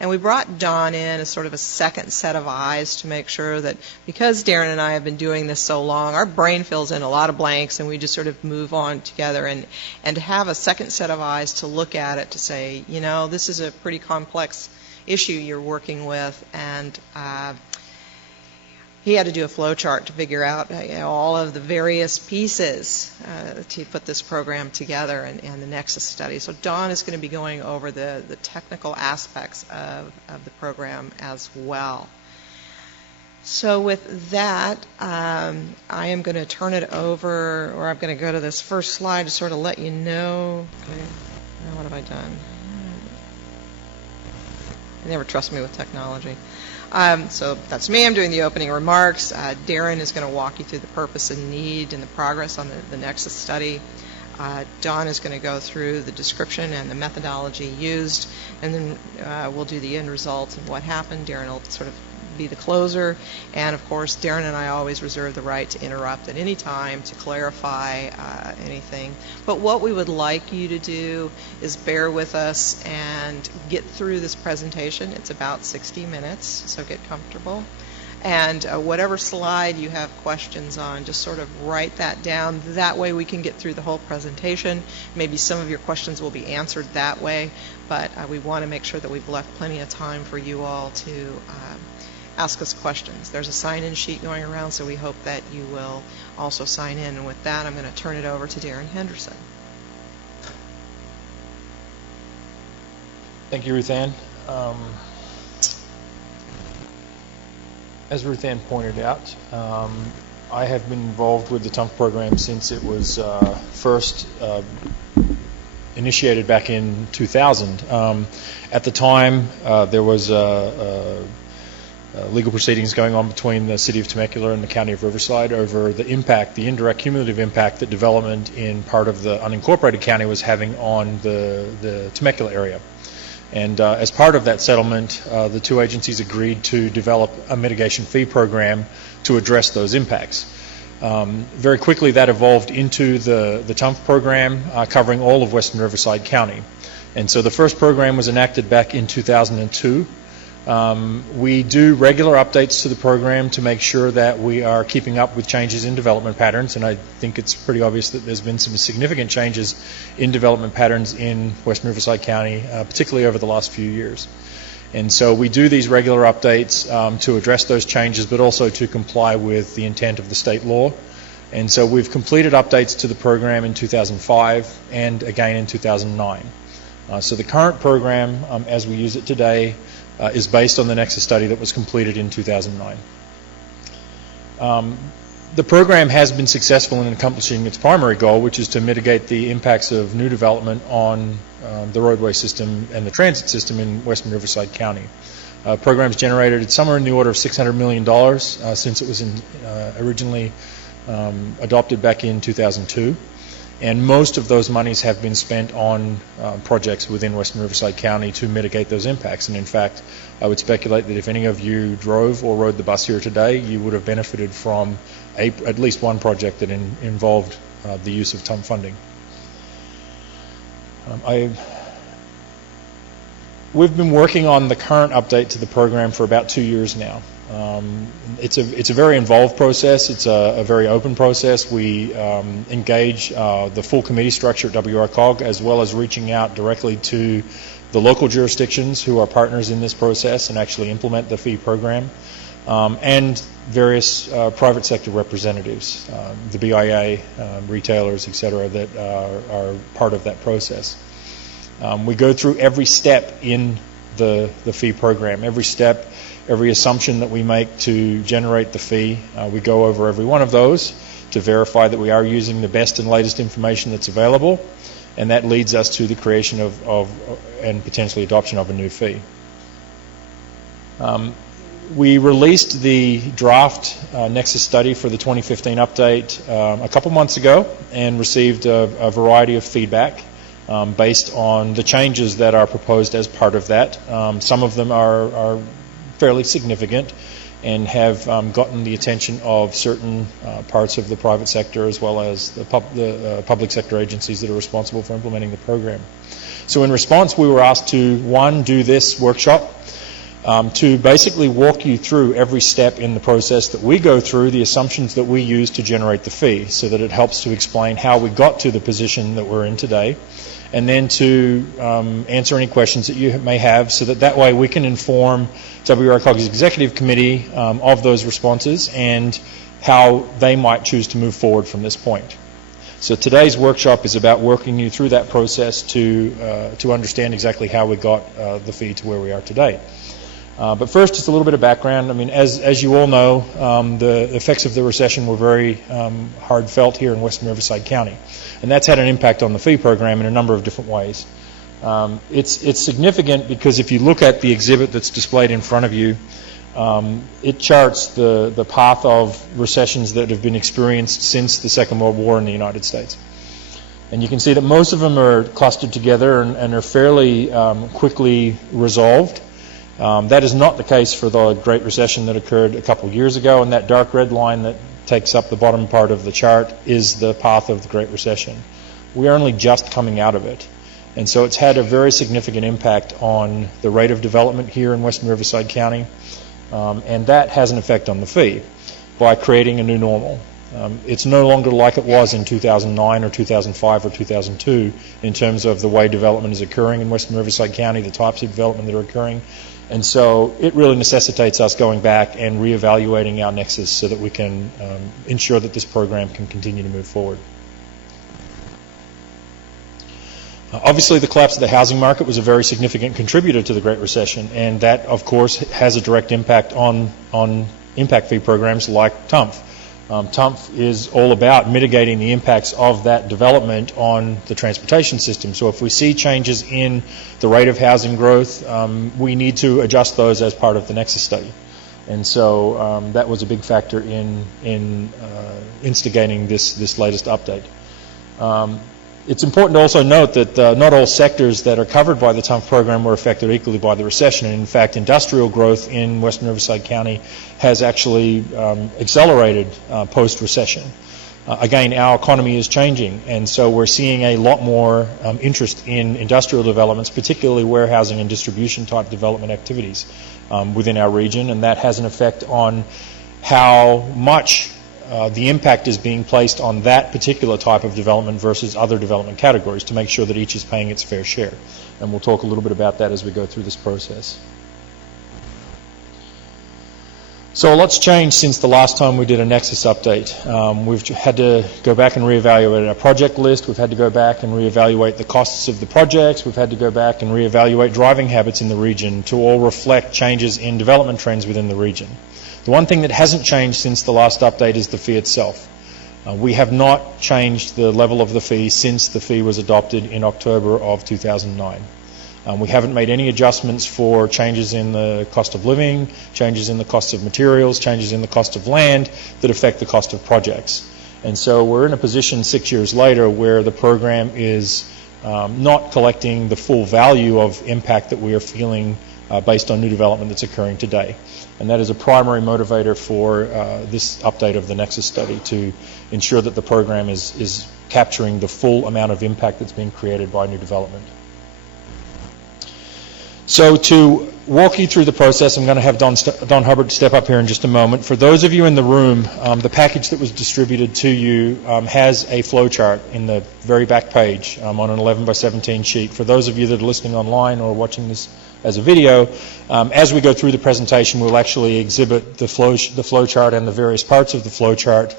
And we brought Don in as sort of a second set of eyes to make sure that, because Darren and I have been doing this so long, our brain fills in a lot of blanks and we just sort of move on together, and to have a second set of eyes to look at it, to say, you know, this is a pretty complex issue you're working with, and he had to do a flow chart to figure out all of the various pieces to put this program together and the Nexus study. So Don is going to be going over the technical aspects of the program as well. So with that, I am going to turn it over, or I'm going to go to this first slide to sort of let you know. Okay, now what have I done? They never trust me with technology. So that's me. I'm doing the opening remarks. Darren is going to walk you through the purpose and need and the progress on the Nexus study. Don is going to go through the description and the methodology used, and then we'll do the end results and what happened. Darren will sort of be the closer, and of course Darren and I always reserve the right to interrupt at any time to clarify anything. But what we would like you to do is bear with us and get through this presentation. It's about 60 minutes, so get comfortable. And whatever slide you have questions on, just sort of write that down. That way we can get through the whole presentation. Maybe some of your questions will be answered that way, but we want to make sure that we've left plenty of time for you all to ask us questions. There's a sign-in sheet going around, so we hope that you will also sign in. And with that, I'm going to turn it over to Darren Henderson. Thank you, Ruth Ann. As Ruth Ann pointed out, I have been involved with the TUMF program since it was first initiated back in 2000. At the time, there was legal proceedings going on between the City of Temecula and the County of Riverside over the impact, the indirect cumulative impact that development in part of the unincorporated county was having on the Temecula area. And as part of that settlement, the two agencies agreed to develop a mitigation fee program to address those impacts. Very quickly that evolved into the TUMF program covering all of Western Riverside County. And so the first program was enacted back in 2002. We do regular updates to the program to make sure that we are keeping up with changes in development patterns, and I think it's pretty obvious that there's been some significant changes in development patterns in Western Riverside County, particularly over the last few years. And so we do these regular updates to address those changes, but also to comply with the intent of the state law. And so we've completed updates to the program in 2005 and again in 2009. So the current program, as we use it today, is based on the Nexus study that was completed in 2009. The program has been successful in accomplishing its primary goal, which is to mitigate the impacts of new development on the roadway system and the transit system in Western Riverside County. Programs generated somewhere in the order of $600 million since it was originally adopted back in 2002. And most of those monies have been spent on projects within Western Riverside County to mitigate those impacts. And in fact, I would speculate that if any of you drove or rode the bus here today, you would have benefited from at least one project that involved the use of TUMF funding. We've been working on the current update to the program for about 2 years now. It's a very involved process. It's a very open process. We engage the full committee structure at WRCOG, as well as reaching out directly to the local jurisdictions who are partners in this process and actually implement the fee program, and various private sector representatives, the BIA, retailers, etc., that are part of that process. We go through every step in the fee program, every step, every assumption that we make to generate the fee. We go over every one of those to verify that we are using the best and latest information that's available, and that leads us to the creation of and potentially adoption of a new fee. We released the draft Nexus study for the 2015 update a couple months ago and received a variety of feedback based on the changes that are proposed as part of that. Some of them are fairly significant and have gotten the attention of certain parts of the private sector, as well as the public sector agencies that are responsible for implementing the program. So in response, we were asked to, one, do this workshop to basically walk you through every step in the process that we go through, the assumptions that we use to generate the fee, so that it helps to explain how we got to the position that we're in today, and then to answer any questions that you may have, so that way we can inform WRCOG's Executive Committee of those responses and how they might choose to move forward from this point. So today's workshop is about working you through that process to understand exactly how we got the fee to where we are today. But first, just a little bit of background. I mean, as you all know, the effects of the recession were very hard felt here in Western Riverside County, and that's had an impact on the fee program in a number of different ways. It's significant because if you look at the exhibit that's displayed in front of you, it charts the path of recessions that have been experienced since the Second World War in the United States. And you can see that most of them are clustered together and are fairly quickly resolved. That is not the case for the Great Recession that occurred a couple of years ago, and that dark red line that takes up the bottom part of the chart is the path of the Great Recession. We are only just coming out of it, and so it's had a very significant impact on the rate of development here in Western Riverside County, and that has an effect on the fee by creating a new normal. It's no longer like it was in 2009 or 2005 or 2002 in terms of the way development is occurring in Western Riverside County, the types of development that are occurring. And so it really necessitates us going back and reevaluating our nexus so that we can ensure that this program can continue to move forward. Obviously, the collapse of the housing market was a very significant contributor to the Great Recession, and that, of course, has a direct impact on impact fee programs like TUMF. TUMF is all about mitigating the impacts of that development on the transportation system. So if we see changes in the rate of housing growth, we need to adjust those as part of the Nexus study. And so that was a big factor in instigating this latest update. It's important to also note that not all sectors that are covered by the TUMF program were affected equally by the recession. And in fact, industrial growth in Western Riverside County has actually accelerated post-recession. Again, our economy is changing, and so we're seeing a lot more interest in industrial developments, particularly warehousing and distribution type development activities within our region, and that has an effect on how much the impact is being placed on that particular type of development versus other development categories to make sure that each is paying its fair share. And we'll talk a little bit about that as we go through this process. So a lot's changed since the last time we did a Nexus update. We've had to go back and reevaluate our project list. We've had to go back and reevaluate the costs of the projects. We've had to go back and reevaluate driving habits in the region to all reflect changes in development trends within the region. The one thing that hasn't changed since the last update is the fee itself. We have not changed the level of the fee since the fee was adopted in October of 2009. We haven't made any adjustments for changes in the cost of living, changes in the cost of materials, changes in the cost of land that affect the cost of projects. And so we're in a position 6 years later where the program is not collecting the full value of impact that we are feeling based on new development that's occurring today. And that is a primary motivator for this update of the Nexus study, to ensure that the program is capturing the full amount of impact that's being created by new development. So to walk you through the process, I'm going to have Don Hubbard step up here in just a moment. For those of you in the room, the package that was distributed to you has a flow chart in the very back page on an 11 by 17 sheet. For those of you that are listening online or watching this as a video, as we go through the presentation, we'll actually exhibit the flow chart and the various parts of the flow chart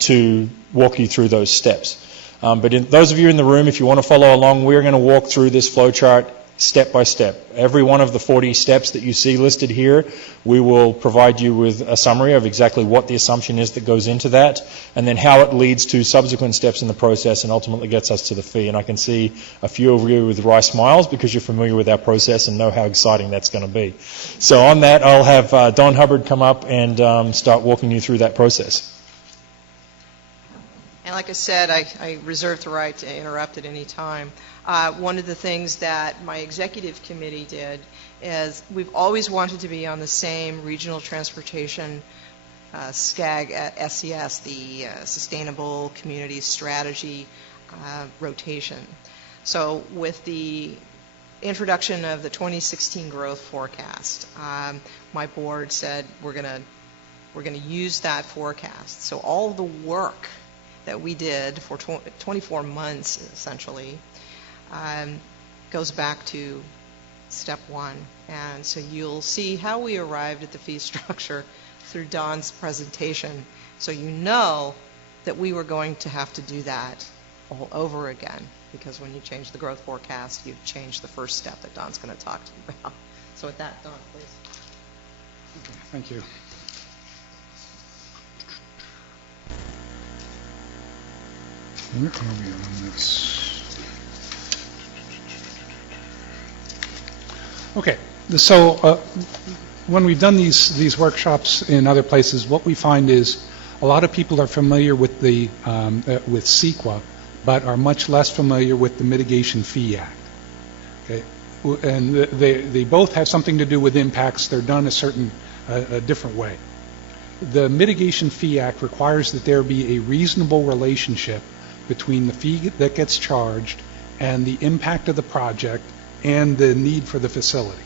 to walk you through those steps. But those of you in the room, if you want to follow along, we're going to walk through this flow chart step by step. Every one of the 40 steps that you see listed here, we will provide you with a summary of exactly what the assumption is that goes into that, and then how it leads to subsequent steps in the process and ultimately gets us to the fee. And I can see a few of you with wry smiles because you're familiar with our process and know how exciting that's going to be. So on that, I'll have Don Hubbard come up and start walking you through that process. And like I said, I reserve the right to interrupt at any time. One of the things that my executive committee did is we've always wanted to be on the same regional transportation SCAG at SES, the Sustainable Community Strategy rotation. So with the introduction of the 2016 growth forecast. My board said we're going to use that forecast. So all the work that we did for 24 months, essentially, goes back to step one. And so you'll see how we arrived at the fee structure through Don's presentation. So you know that we were going to have to do that all over again, because when you change the growth forecast, you've changed the first step that Don's going to talk to you about. So with that, Don, please. Okay, thank you. Where are we on this? Okay, so when we've done these workshops in other places, what we find is a lot of people are familiar with the with CEQA, but are much less familiar with the Mitigation Fee Act. Okay, and they both have something to do with impacts. They're done a different way. The Mitigation Fee Act requires that there be a reasonable relationship between the fee that gets charged and the impact of the project and the need for the facility.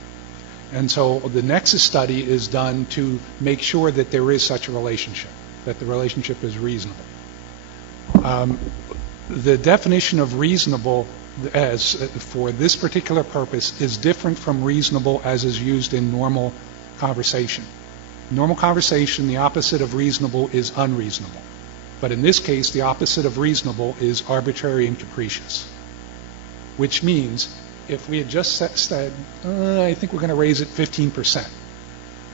And so the Nexus study is done to make sure that there is such a relationship, that the relationship is reasonable. The definition of reasonable as for this particular purpose is different from reasonable as is used in normal conversation. Normal conversation, the opposite of reasonable is unreasonable. But in this case, the opposite of reasonable is arbitrary and capricious, which means if we had just said, I think we're going to raise it 15%,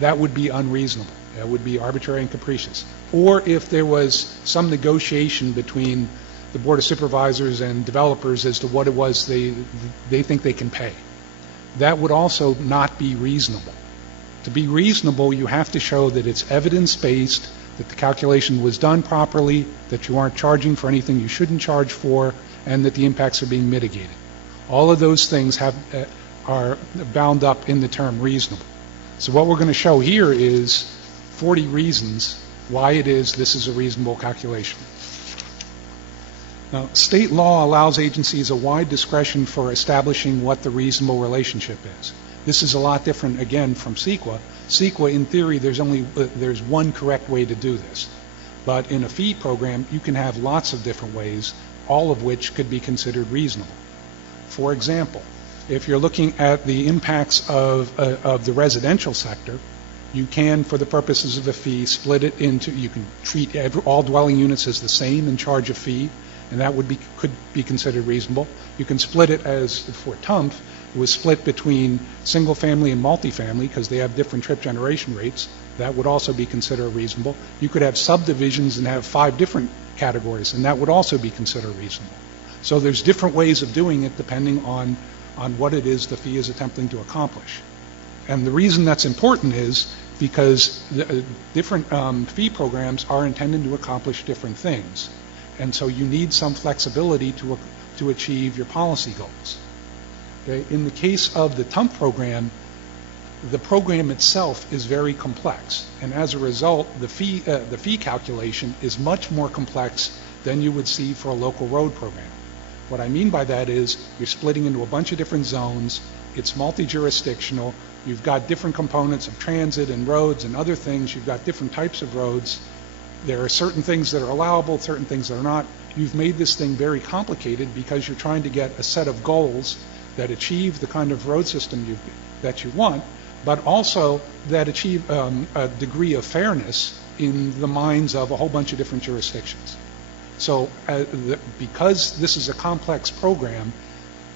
that would be unreasonable. That would be arbitrary and capricious. Or if there was some negotiation between the Board of Supervisors and developers as to what it was they think they can pay, that would also not be reasonable. To be reasonable, you have to show that it's evidence-based, that the calculation was done properly, that you aren't charging for anything you shouldn't charge for, and that the impacts are being mitigated. All of those things are bound up in the term reasonable. So what we're going to show here is 40 reasons why it is this is a reasonable calculation. Now, state law allows agencies a wide discretion for establishing what the reasonable relationship is. This is a lot different, again, from CEQA. CEQA, in theory, there's one correct way to do this. But in a fee program, you can have lots of different ways, all of which could be considered reasonable. For example, if you're looking at the impacts of the residential sector, you can, for the purposes of a fee, split it into, you can treat all dwelling units as the same and charge a fee, and that could be considered reasonable. You can split it as, for TUMF, it was split between single family and multifamily because they have different trip generation rates. That would also be considered reasonable. You could have subdivisions and have 5 different categories, and that would also be considered reasonable. So there's different ways of doing it depending on what it is the fee is attempting to accomplish. And the reason that's important is because different fee programs are intended to accomplish different things. And so you need some flexibility to achieve your policy goals. Okay? In the case of the TUMF program, the program itself is very complex, and as a result, the fee calculation is much more complex than you would see for a local road program. What I mean by that is you're splitting into a bunch of different zones, it's multi-jurisdictional, you've got different components of transit and roads and other things, you've got different types of roads, there are certain things that are allowable, certain things that are not. You've made this thing very complicated because you're trying to get a set of goals that achieve the kind of road system that you want, but also that achieve a degree of fairness in the minds of a whole bunch of different jurisdictions. So because this is a complex program,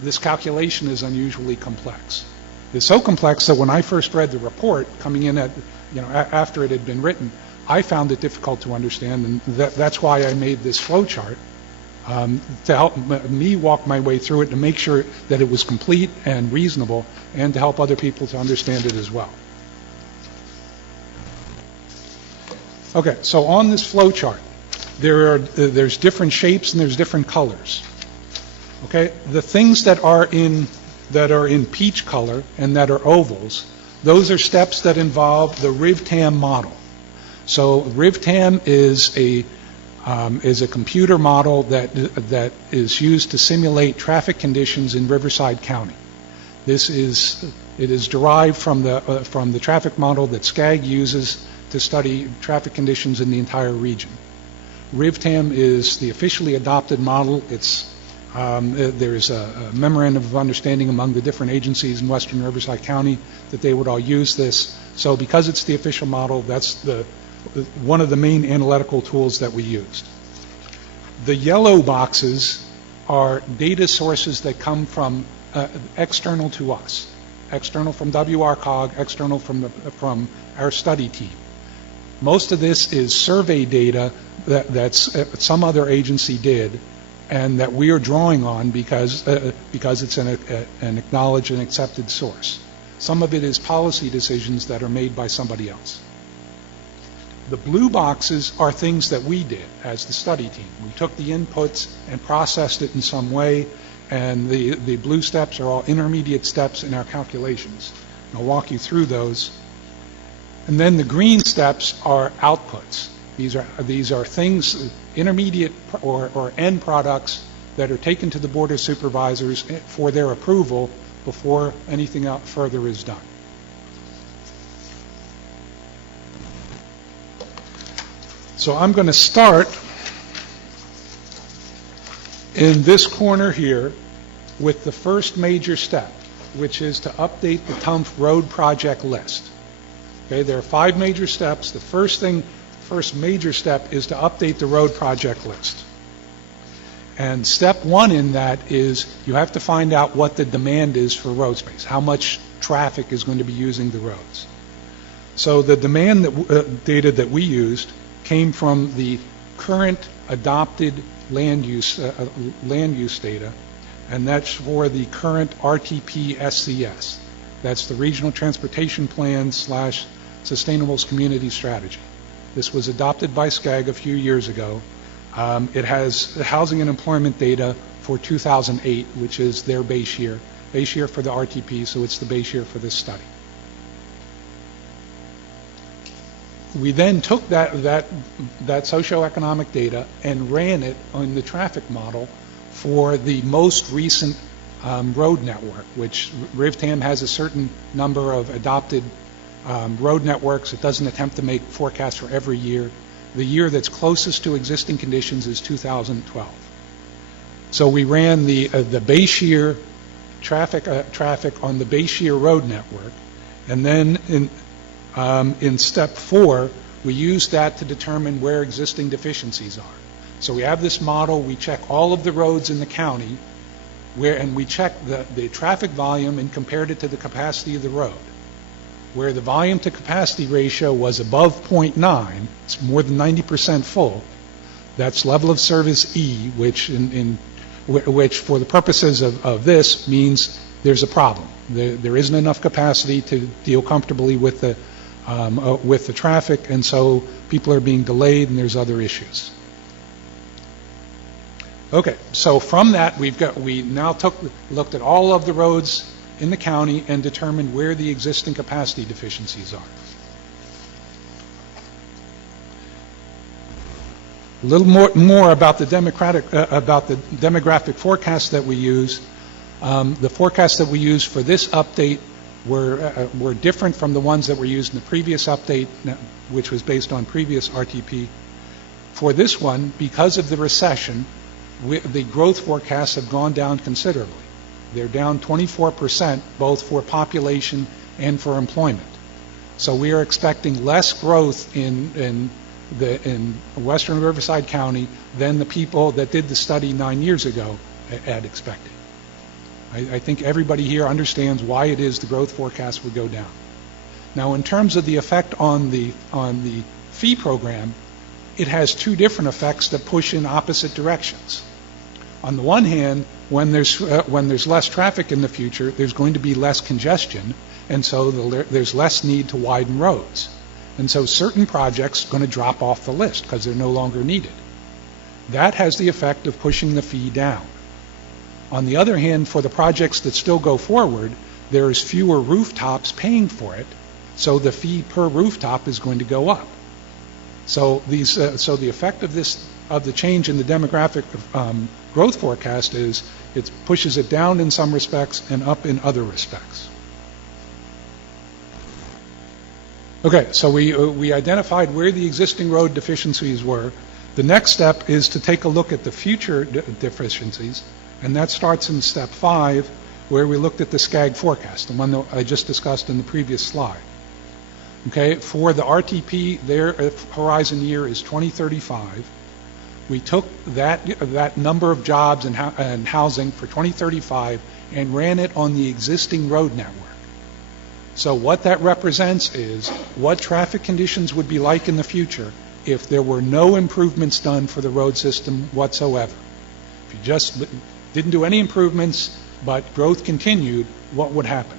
this calculation is unusually complex. It's so complex that when I first read the report coming in after it had been written, I found it difficult to understand, and that's why I made this flow chart to help me walk my way through it, to make sure that it was complete and reasonable, and to help other people to understand it as well. Okay, so on this flow chart, there's different shapes and there's different colors. Okay, the things that are in peach color and that are ovals, those are steps that involve the RIV-TAM model. So RIV-TAM is a computer model that is used to simulate traffic conditions in Riverside County. It is derived from the traffic model that SCAG uses to study traffic conditions in the entire region. RIVTAM is the officially adopted model. There's a memorandum of understanding among the different agencies in western Riverside County that they would all use this. So because it's the official model, that's one of the main analytical tools that we used. The yellow boxes are data sources that come from external to us, external from WRCOG, external from our study team. Most of this is survey data that's some other agency did, and that we are drawing on because it's an acknowledged and accepted source. Some of it is policy decisions that are made by somebody else. The blue boxes are things that we did as the study team. We took the inputs and processed it in some way, and the blue steps are all intermediate steps in our calculations. I'll walk you through those. And then the green steps are outputs. These are things, intermediate or end products that are taken to the Board of Supervisors for their approval before anything further is done. So I'm going to start in this corner here with the first major step, which is to update the TUMF road project list. Okay, there are 5 major steps. The first major step is to update the road project list. And step 1 in that is you have to find out what the demand is for road space, how much traffic is going to be using the roads. So the demand data that we used came from the current adopted land use data, and that's for the current RTP SCS. That's the Regional Transportation Plan / Sustainable Community Strategy. This was adopted by SCAG a few years ago. It has housing and employment data for 2008, which is their base year for the RTP, so it's the base year for this study. We then took that socioeconomic data and ran it on the traffic model for the most recent road network, which RIVTAM has a certain number of adopted road networks. It doesn't attempt to make forecasts for every year. The year that's closest to existing conditions is 2012. So we ran the base year traffic on the base year road network, and then in step 4, we used that to determine where existing deficiencies are. So we have this model. We check all of the roads in the county, and we check the traffic volume and compared it to the capacity of the road. Where the volume to capacity ratio was above 0.9, it's more than 90% full. That's level of service E, which for the purposes of this means there's a problem. There isn't enough capacity to deal comfortably with the traffic, and so people are being delayed, and there's other issues. Okay, so from that we now looked at all of the roads in the county and determined where the existing capacity deficiencies are. A little more about the demographic forecast that we use. The forecasts that we use for this update were different from the ones that were used in the previous update, which was based on previous RTP. For this one, because of the recession, the growth forecasts have gone down considerably. They're down 24%, both for population and for employment. So we are expecting less growth in western Riverside County than the people that did the study 9 years ago had expected. I think everybody here understands why it is the growth forecast would go down. Now, in terms of the effect on the fee program, it has 2 different effects that push in opposite directions. On the one hand, when there's less traffic in the future, there's going to be less congestion, and so there's less need to widen roads. And so certain projects are going to drop off the list because they're no longer needed. That has the effect of pushing the fee down. On the other hand, for the projects that still go forward, there's fewer rooftops paying for it, so the fee per rooftop is going to go up. So the effect of this of the change in the demographic growth forecast is it pushes it down in some respects and up in other respects. Okay, so we identified where the existing road deficiencies were. The next step is to take a look at the future deficiencies, and that starts in step 5, where we looked at the SCAG forecast, the one that I just discussed in the previous slide. Okay, for the RTP, their horizon year is 2035. We took that number of jobs and housing for 2035 and ran it on the existing road network. So what that represents is what traffic conditions would be like in the future if there were no improvements done for the road system whatsoever. If you just didn't do any improvements, but growth continued, what would happen?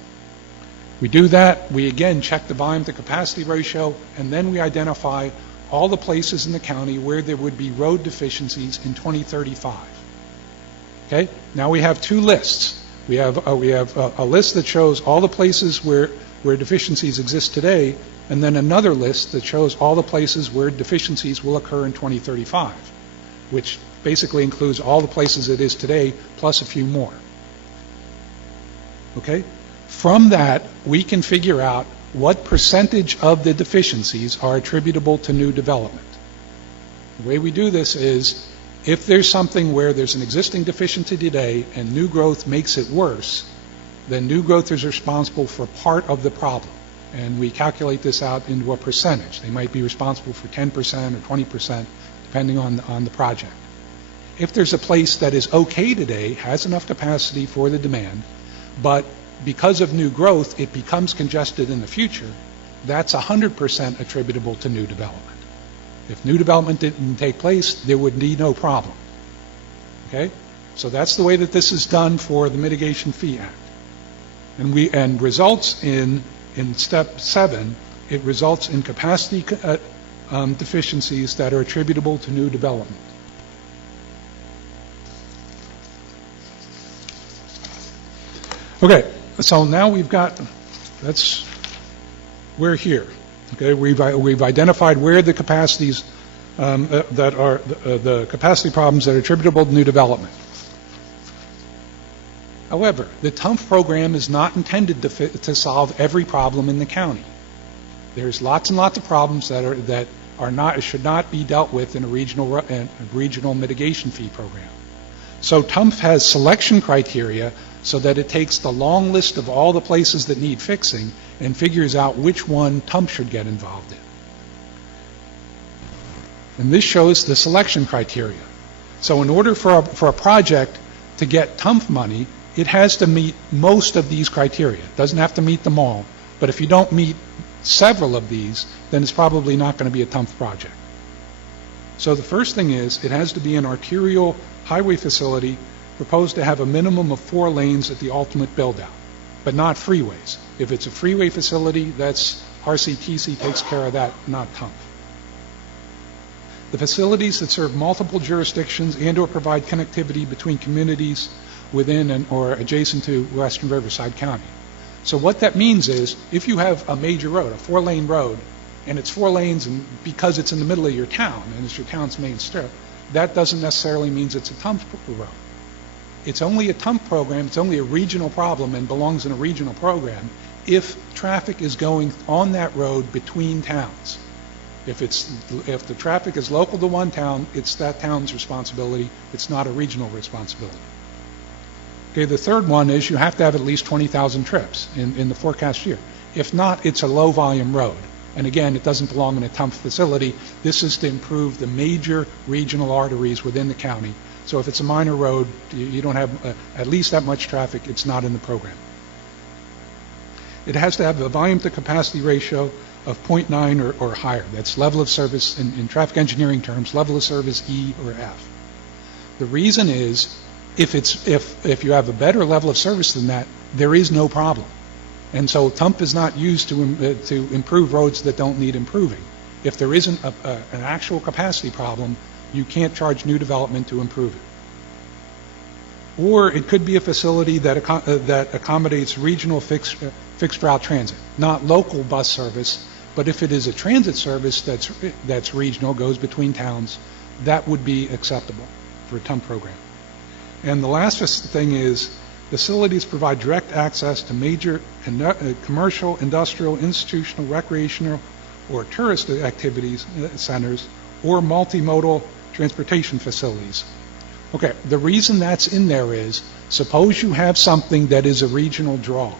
We do that, we again check the volume to capacity ratio, and then we identify all the places in the county where there would be road deficiencies in 2035. Okay? Now we have two lists. We have a list that shows all the places where deficiencies exist today, and then another list that shows all the places where deficiencies will occur in 2035, which basically includes all the places it is today, plus a few more. Okay? From that, we can figure out what percentage of the deficiencies are attributable to new development. The way we do this is, if there's something where there's an existing deficiency today and new growth makes it worse, then new growth is responsible for part of the problem. And we calculate this out into a percentage. They might be responsible for 10% or 20%, depending on the project. If there's a place that is okay today, has enough capacity for the demand, but because of new growth, it becomes congested in the future, that's 100% attributable to new development. If new development didn't take place, there would be no problem. Okay? So that's the way that this is done for the Mitigation Fee Act. And results in step 7, it results in capacity deficiencies that are attributable to new development. Okay. So now we're here. Okay, we've identified where the capacities that are the capacity problems that are attributable to new development. However, the TUMF program is not intended to solve every problem in the county. There's lots and lots of problems that should not be dealt with in a regional mitigation fee program. So TUMF has selection criteria so that it takes the long list of all the places that need fixing and figures out which one TUMF should get involved in. And this shows the selection criteria. So in order for a project to get TUMF money, it has to meet most of these criteria. It doesn't have to meet them all, but if you don't meet several of these, then it's probably not going to be a TUMF project. So the first thing is it has to be an arterial highway facility proposed to have a minimum of 4 lanes at the ultimate build-out, but not freeways. If it's a freeway facility, that's RCTC takes care of that, not TUMF. The facilities that serve multiple jurisdictions and or provide connectivity between communities within or adjacent to Western Riverside County. So what that means is if you have a major road, a 4-lane road, and it's 4 lanes and because it's in the middle of your town and it's your town's main strip, that doesn't necessarily mean it's a TUMF road. It's only a TUMF program, it's only a regional problem and belongs in a regional program if traffic is going on that road between towns. If the traffic is local to one town, it's that town's responsibility, it's not a regional responsibility. Okay, the third one is you have to have at least 20,000 trips in the forecast year. If not, it's a low volume road. And again, it doesn't belong in a TUMF facility. This is to improve the major regional arteries within the county. So if it's a minor road, you don't have at least that much traffic, it's not in the program. It has to have a volume to capacity ratio of 0.9 or higher. That's level of service, in traffic engineering terms, level of service E or F. The reason is, if you have a better level of service than that, there is no problem. And so TUMF is not used to improve roads that don't need improving. If there isn't an actual capacity problem, you can't charge new development to improve it. Or it could be a facility that accommodates regional fixed route transit, not local bus service, but if it is a transit service that's regional, goes between towns, that would be acceptable for a TUMF program. And the last thing is, facilities provide direct access to major commercial, industrial, institutional, recreational, or tourist activities centers, or multimodal transportation facilities. Okay, the reason that's in there is, suppose you have something that is a regional draw.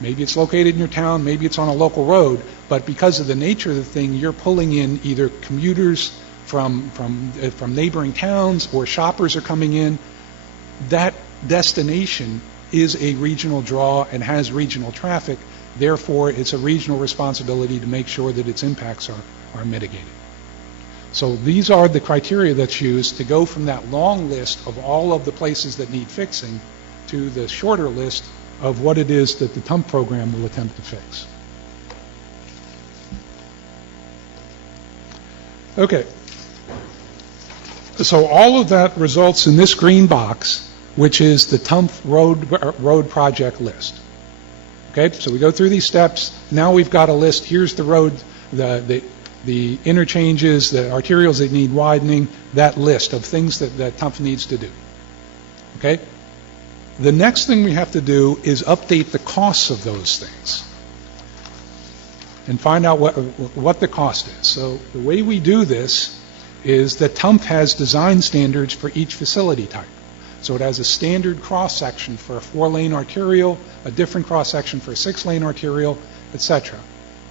Maybe it's located in your town, maybe it's on a local road, but because of the nature of the thing, you're pulling in either commuters from neighboring towns, or shoppers are coming in. That destination is a regional draw and has regional traffic. Therefore, it's a regional responsibility to make sure that its impacts are mitigated. So these are the criteria that's used to go from that long list of all of the places that need fixing to the shorter list of what it is that the TUMF program will attempt to fix. Okay. So all of that results in this green box, which is the TUMF road project list. Okay, so we go through these steps. Now we've got a list. Here's the road, the interchanges, the arterials that need widening, that list of things that TUMF needs to do. Okay? The next thing we have to do is update the costs of those things and find out what the cost is. So the way we do this is that TUMF has design standards for each facility type. So it has a standard cross-section for a 4-lane arterial, a different cross-section for a 6-lane arterial, etc.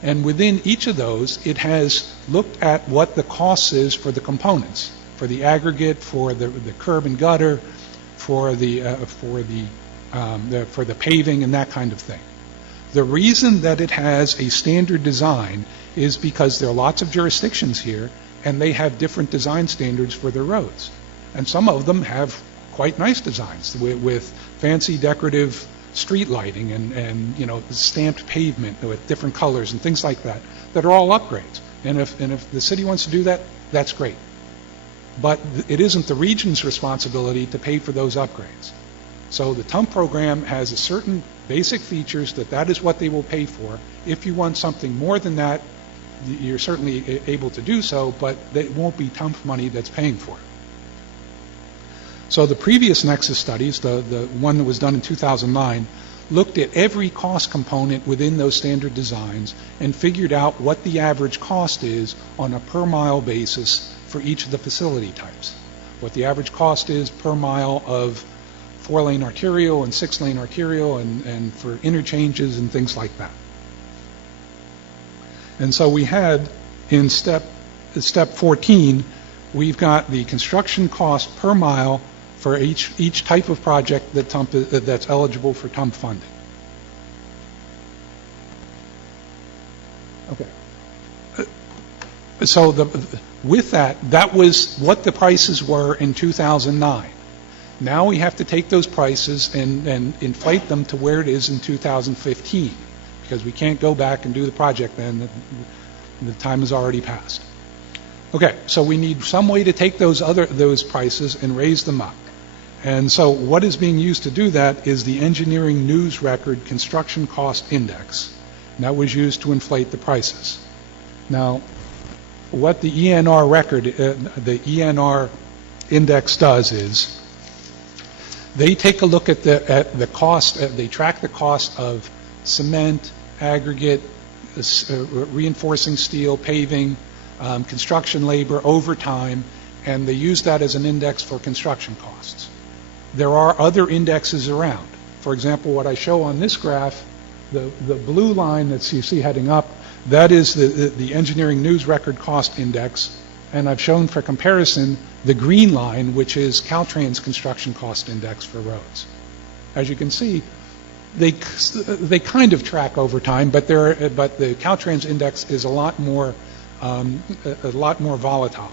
And within each of those, it has looked at what the cost is for the components, for the aggregate, for the curb and gutter, for the paving and that kind of thing. The reason that it has a standard design is because there are lots of jurisdictions here, and they have different design standards for their roads. And some of them have quite nice designs with fancy decorative street lighting and stamped pavement with different colors and things like that are all upgrades. And if the city wants to do that, that's great. But it isn't the region's responsibility to pay for those upgrades. So the TUMF program has a certain basic features that is what they will pay for. If you want something more than that, you're certainly able to do so, but it won't be TUMF money that's paying for it. So the previous Nexus studies, the one that was done in 2009, looked at every cost component within those standard designs and figured out what the average cost is on a per mile basis for each of the facility types. What the average cost is per mile of 4-lane arterial and 6-lane arterial and for interchanges and things like that. And so we had in step 14, we've got the construction cost per mile for each type of project that that's eligible for TUMF funding. Okay. So with that was what the prices were in 2009. Now we have to take those prices and inflate them to where it is in 2015, because we can't go back and do the project then. The time has already passed. Okay, so we need some way to take those prices and raise them up. And so what is being used to do that is the Engineering News Record Construction Cost Index. And that was used to inflate the prices. Now, what the ENR record, the ENR index does is they take a look at the cost, they track the cost of cement, aggregate, reinforcing steel, paving, construction labor over time, and they use that as an index for construction costs. There are other indexes around. For example, what I show on this graph, the blue line that you see heading up, that is the Engineering News Record Cost Index, and I've shown for comparison the green line, which is Caltrans Construction Cost Index for roads. As you can see, they kind of track over time, but the Caltrans index is a lot more volatile.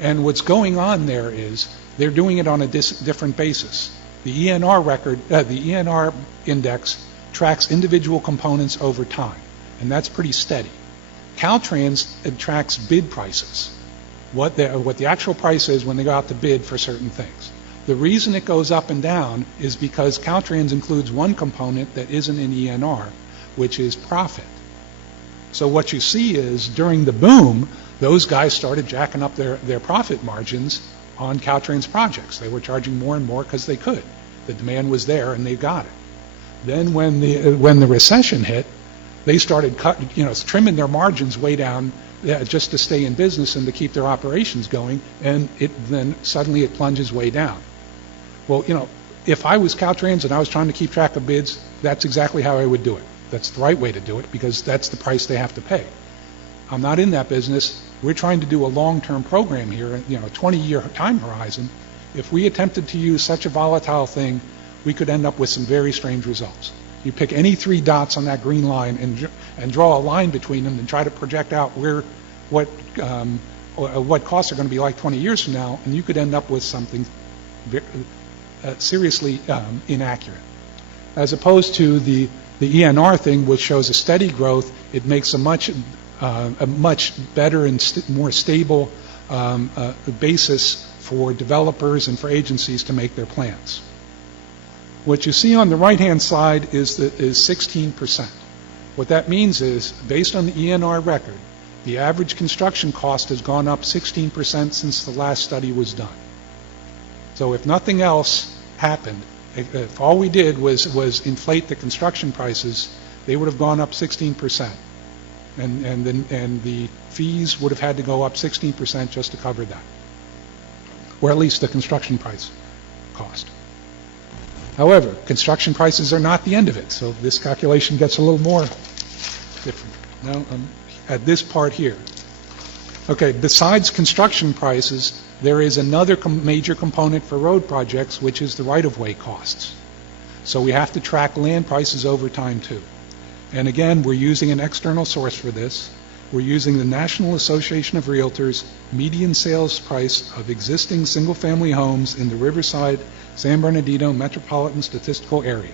And what's going on there is they're doing it on a different basis. The ENR index tracks individual components over time, and that's pretty steady. Caltrans tracks bid prices, what the actual price is when they go out to bid for certain things. The reason it goes up and down is because Caltrans includes one component that isn't in ENR, which is profit. So what you see is during the boom, those guys started jacking up their profit margins on Caltrain's projects. They were charging more and more because they could. The demand was there, and they got it. Then when the recession hit, they started trimming their margins way down just to stay in business and to keep their operations going, and then suddenly it plunges way down. Well, if I was Caltrans and I was trying to keep track of bids, that's exactly how I would do it. That's the right way to do it because that's the price they have to pay. I'm not in that business. We're trying to do a long-term program here, a 20-year time horizon. If we attempted to use such a volatile thing, we could end up with some very strange results. You pick any 3 dots on that green line and draw a line between them and try to project out what costs are going to be like 20 years from now, and you could end up with something seriously inaccurate. As opposed to the ENR thing, which shows a steady growth, it makes a much better and more stable basis for developers and for agencies to make their plans. What you see on the right-hand side is 16%. What that means is, based on the ENR record, the average construction cost has gone up 16% since the last study was done. So if nothing else happened, if all we did was inflate the construction prices, they would have gone up 16%. And the fees would have had to go up 16% just to cover that, or at least the construction price cost. However, construction prices are not the end of it, so this calculation gets a little more different. Now, at this part here. Okay, besides construction prices, there is another major component for road projects, which is the right-of-way costs. So we have to track land prices over time, too. And again, we're using an external source for this. We're using the National Association of Realtors median sales price of existing single-family homes in the Riverside, San Bernardino metropolitan statistical area.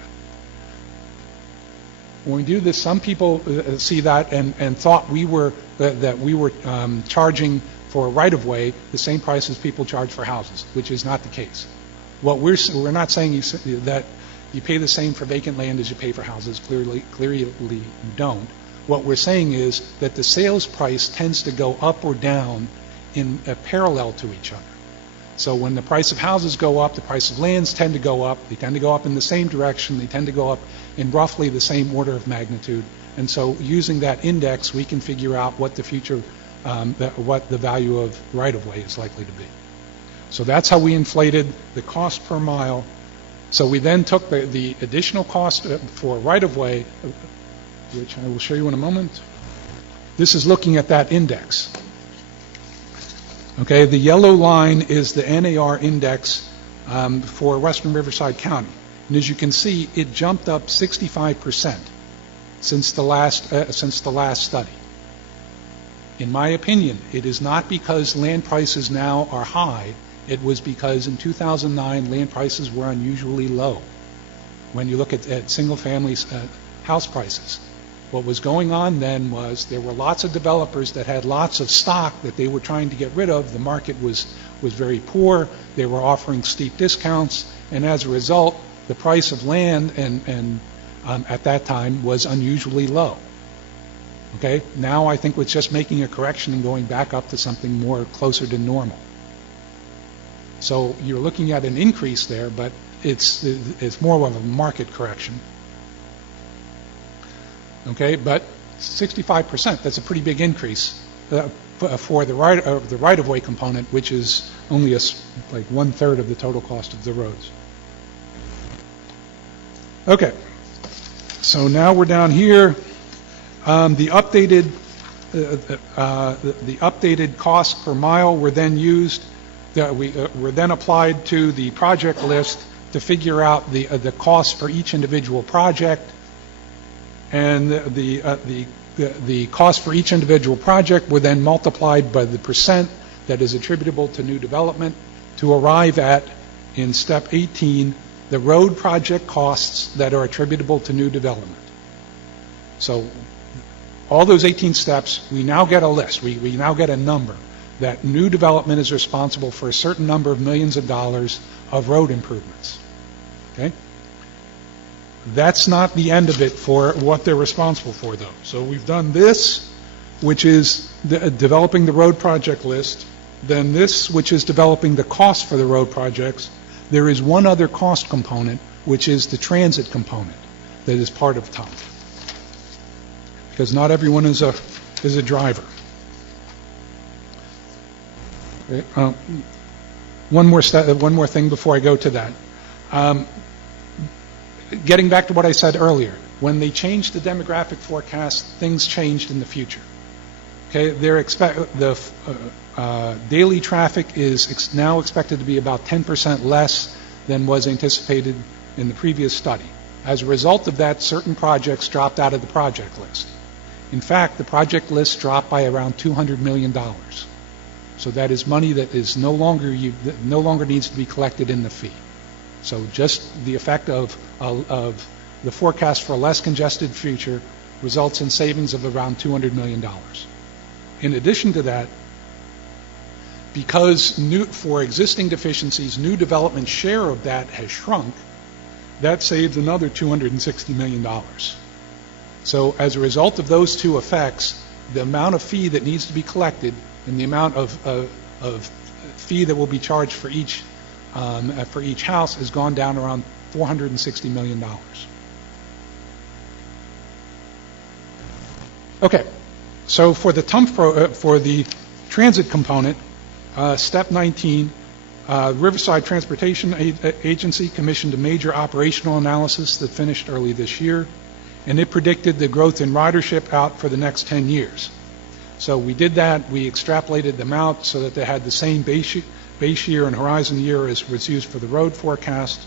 When we do this, some people see that and thought we were charging for a right-of-way the same price as people charge for houses, which is not the case. What we're not saying that you pay the same for vacant land as you pay for houses. Clearly you don't. What we're saying is that the sales price tends to go up or down in parallel to each other. So when the price of houses go up, the price of lands tend to go up. They tend to go up in the same direction. They tend to go up in roughly the same order of magnitude. And so using that index, we can figure out what the future, what the value of right-of-way is likely to be. So that's how we inflated the cost per mile. So we then took the additional cost for right-of-way, which I will show you in a moment. This is looking at that index. Okay, the yellow line is the NAR index for Western Riverside County. And as you can see, it jumped up 65% since the last study. In my opinion, it is not because land prices now are high. It was because in 2009, land prices were unusually low. When you look at single-family house prices, what was going on then was there were lots of developers that had lots of stock that they were trying to get rid of. The market was very poor. They were offering steep discounts, and as a result, the price of land at that time was unusually low. Okay, now I think it's just making a correction and going back up to something more closer to normal. So you're looking at an increase there, but it's more of a market correction. Okay, but 65%, that's a pretty big increase for the right-of-way component, which is only like 1/3 of the total cost of the roads. Okay, so now we're down here. The updated costs per mile were then used. Were then applied to the project list to figure out the cost for each individual project. And the cost for each individual project were then multiplied by the percent that is attributable to new development to arrive at, in step 18, the road project costs that are attributable to new development. So all those 18 steps, we now get a list. We now get a number that new development is responsible for a certain number of millions of dollars of road improvements. Okay? That's not the end of it for what they're responsible for, though. So we've done this. which is developing the road project list, then this, which is developing the cost for the road projects, there is one other cost component, which is the transit component that is part of TUMF. Because not everyone is a driver. Okay, one more thing before I go to that. Getting back to what I said earlier, when they changed the demographic forecast, things changed in the future. Okay, the daily traffic is now expected to be about 10% less than was anticipated in the previous study. As a result of that, certain projects dropped out of the project list. In fact, the project list dropped by around $200 million. So that is money that is no longer needs to be collected in the fee. So just the effect of the forecast for a less congested future results in savings of around $200 million. In addition to that, because for existing deficiencies, new development share of that has shrunk, that saves another $260 million. So as a result of those two effects, the amount of fee that needs to be collected and the amount of fee that will be charged for each house has gone down around $460 million. Okay, so for the TUMF for the transit component, step 19, Riverside Transportation Agency commissioned a major operational analysis that finished early this year, and it predicted the growth in ridership out for the next 10 years. So we did that. We extrapolated them out so that they had the same base year and horizon year as was used for the road forecast.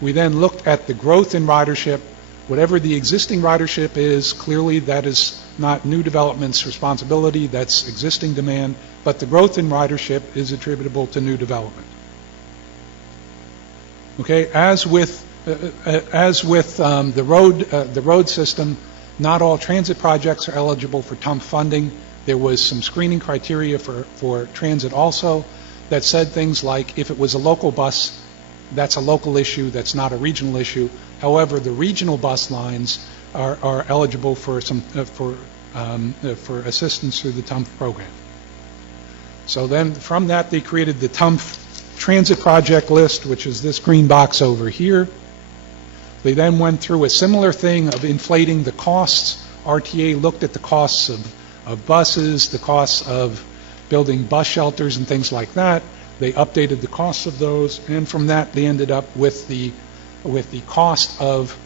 We then looked at the growth in ridership. Whatever the existing ridership is, clearly that is not new development's responsibility, that's existing demand, but the growth in ridership is attributable to new development. Okay, as with the road system, not all transit projects are eligible for TUMF funding. There was some screening criteria for transit also that said things like if it was a local bus, that's a local issue, that's not a regional issue. However, the regional bus lines are eligible for assistance through the TUMF program. So then from that they created the TUMF transit project list, which is this green box over here. They then went through a similar thing of inflating the costs. RTA looked at the costs of buses, the costs of building bus shelters and things like that. They updated the costs of those, and from that they ended up with the cost of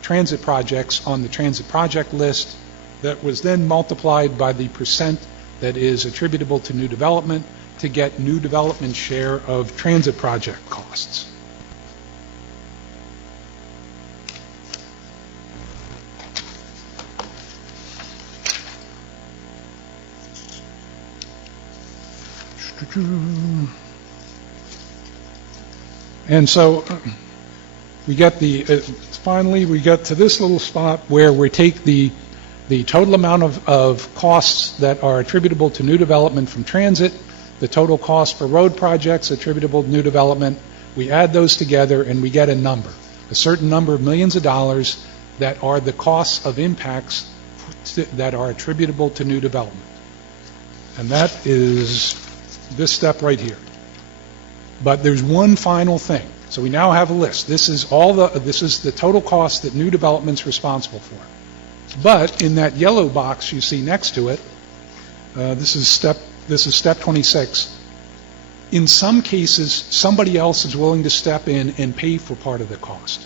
transit projects on the transit project list that was then multiplied by the percent that is attributable to new development to get new development share of transit project costs. And so we get finally we get to this little spot where we take the total amount of costs that are attributable to new development from transit, the total cost for road projects attributable to new development, we add those together and we get a number, a certain number of millions of dollars that are the costs of impacts that are attributable to new development. And that is this step right here. But there's one final thing. So we now have a list. This is the total cost that new development's responsible for. But in that yellow box you see next to it, this is step 26. In some cases, somebody else is willing to step in and pay for part of the cost.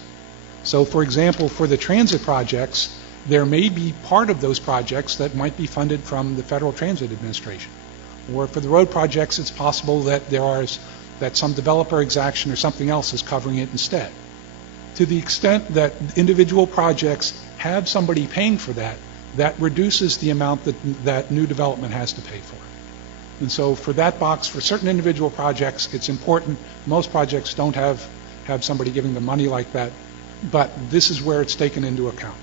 So for example, for the transit projects, there may be part of those projects that might be funded from the Federal Transit Administration. Or for the road projects, it's possible that some developer exaction or something else is covering it instead. To the extent that individual projects have somebody paying for that, that reduces the amount that new development has to pay for. And so for that box, for certain individual projects, it's important. Most projects don't have somebody giving them money like that, but this is where it's taken into account.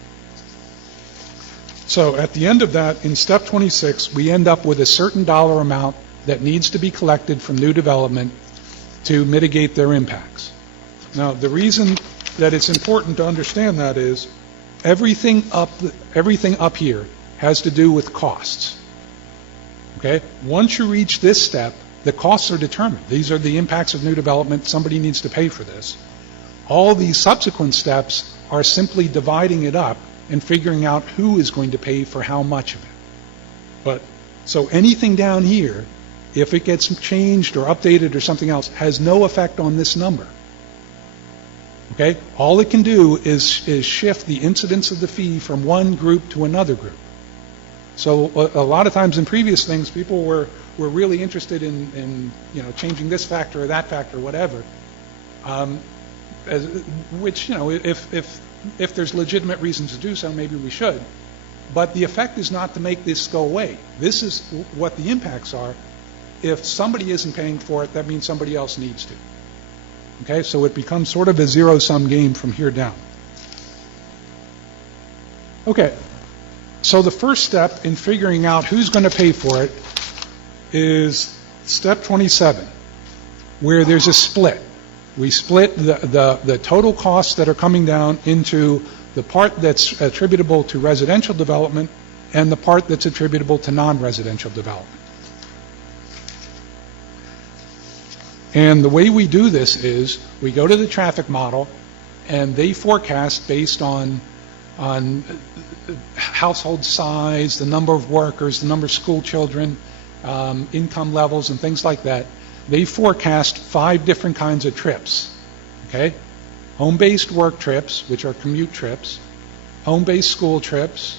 So at the end of that, in step 26, we end up with a certain dollar amount that needs to be collected from new development to mitigate their impacts. Now, the reason that it's important to understand that is everything up here has to do with costs. Okay? Once you reach this step, the costs are determined. These are the impacts of new development. Somebody needs to pay for this. All these subsequent steps are simply dividing it up and figuring out who is going to pay for how much of it. But so anything down here, if it gets changed or updated or something else, has no effect on this number. Okay? All it can do is shift the incidence of the fee from one group to another group. So a lot of times in previous things, people were really interested in changing this factor or that factor or whatever, which, if there's legitimate reasons to do so, maybe we should. But the effect is not to make this go away. This is what the impacts are. If somebody isn't paying for it, that means somebody else needs to. Okay, so it becomes sort of a zero-sum game from here down. Okay, so the first step in figuring out who's going to pay for it is step 27, where there's a split. We split the total costs that are coming down into the part that's attributable to residential development and the part that's attributable to non-residential development. And the way we do this is we go to the traffic model, and they forecast based on household size, the number of workers, the number of school children, income levels, and things like that. They forecast 5 different kinds of trips. Okay? Home-based work trips, which are commute trips, home-based school trips,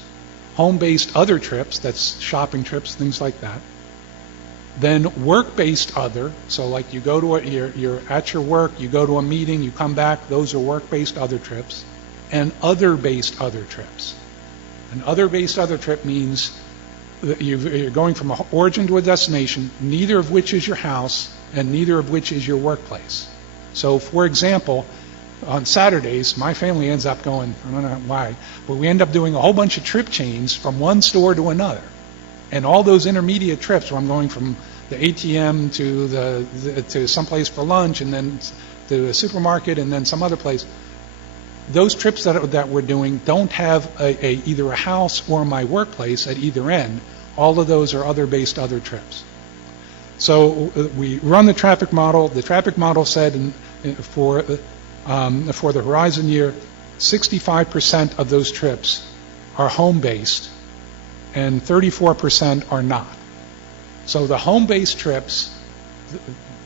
home-based other trips, that's shopping trips, things like that. Then work-based other, so like you go to you're at your work, you go to a meeting, you come back, those are work-based other trips. And other-based other trips. An other-based other trip means that you're going from an origin to a destination, neither of which is your house and neither of which is your workplace. So, for example, on Saturdays, my family ends up going, I don't know why, but we end up doing a whole bunch of trip chains from one store to another. And all those intermediate trips where I'm going from the ATM to someplace for lunch and then to a supermarket and then some other place, those trips that we're doing don't have either a house or my workplace at either end. All of those are other-based other trips. So we run the traffic model. The traffic model said for the horizon year, 65% of those trips are home-based and 34% are not. So the home-based trips,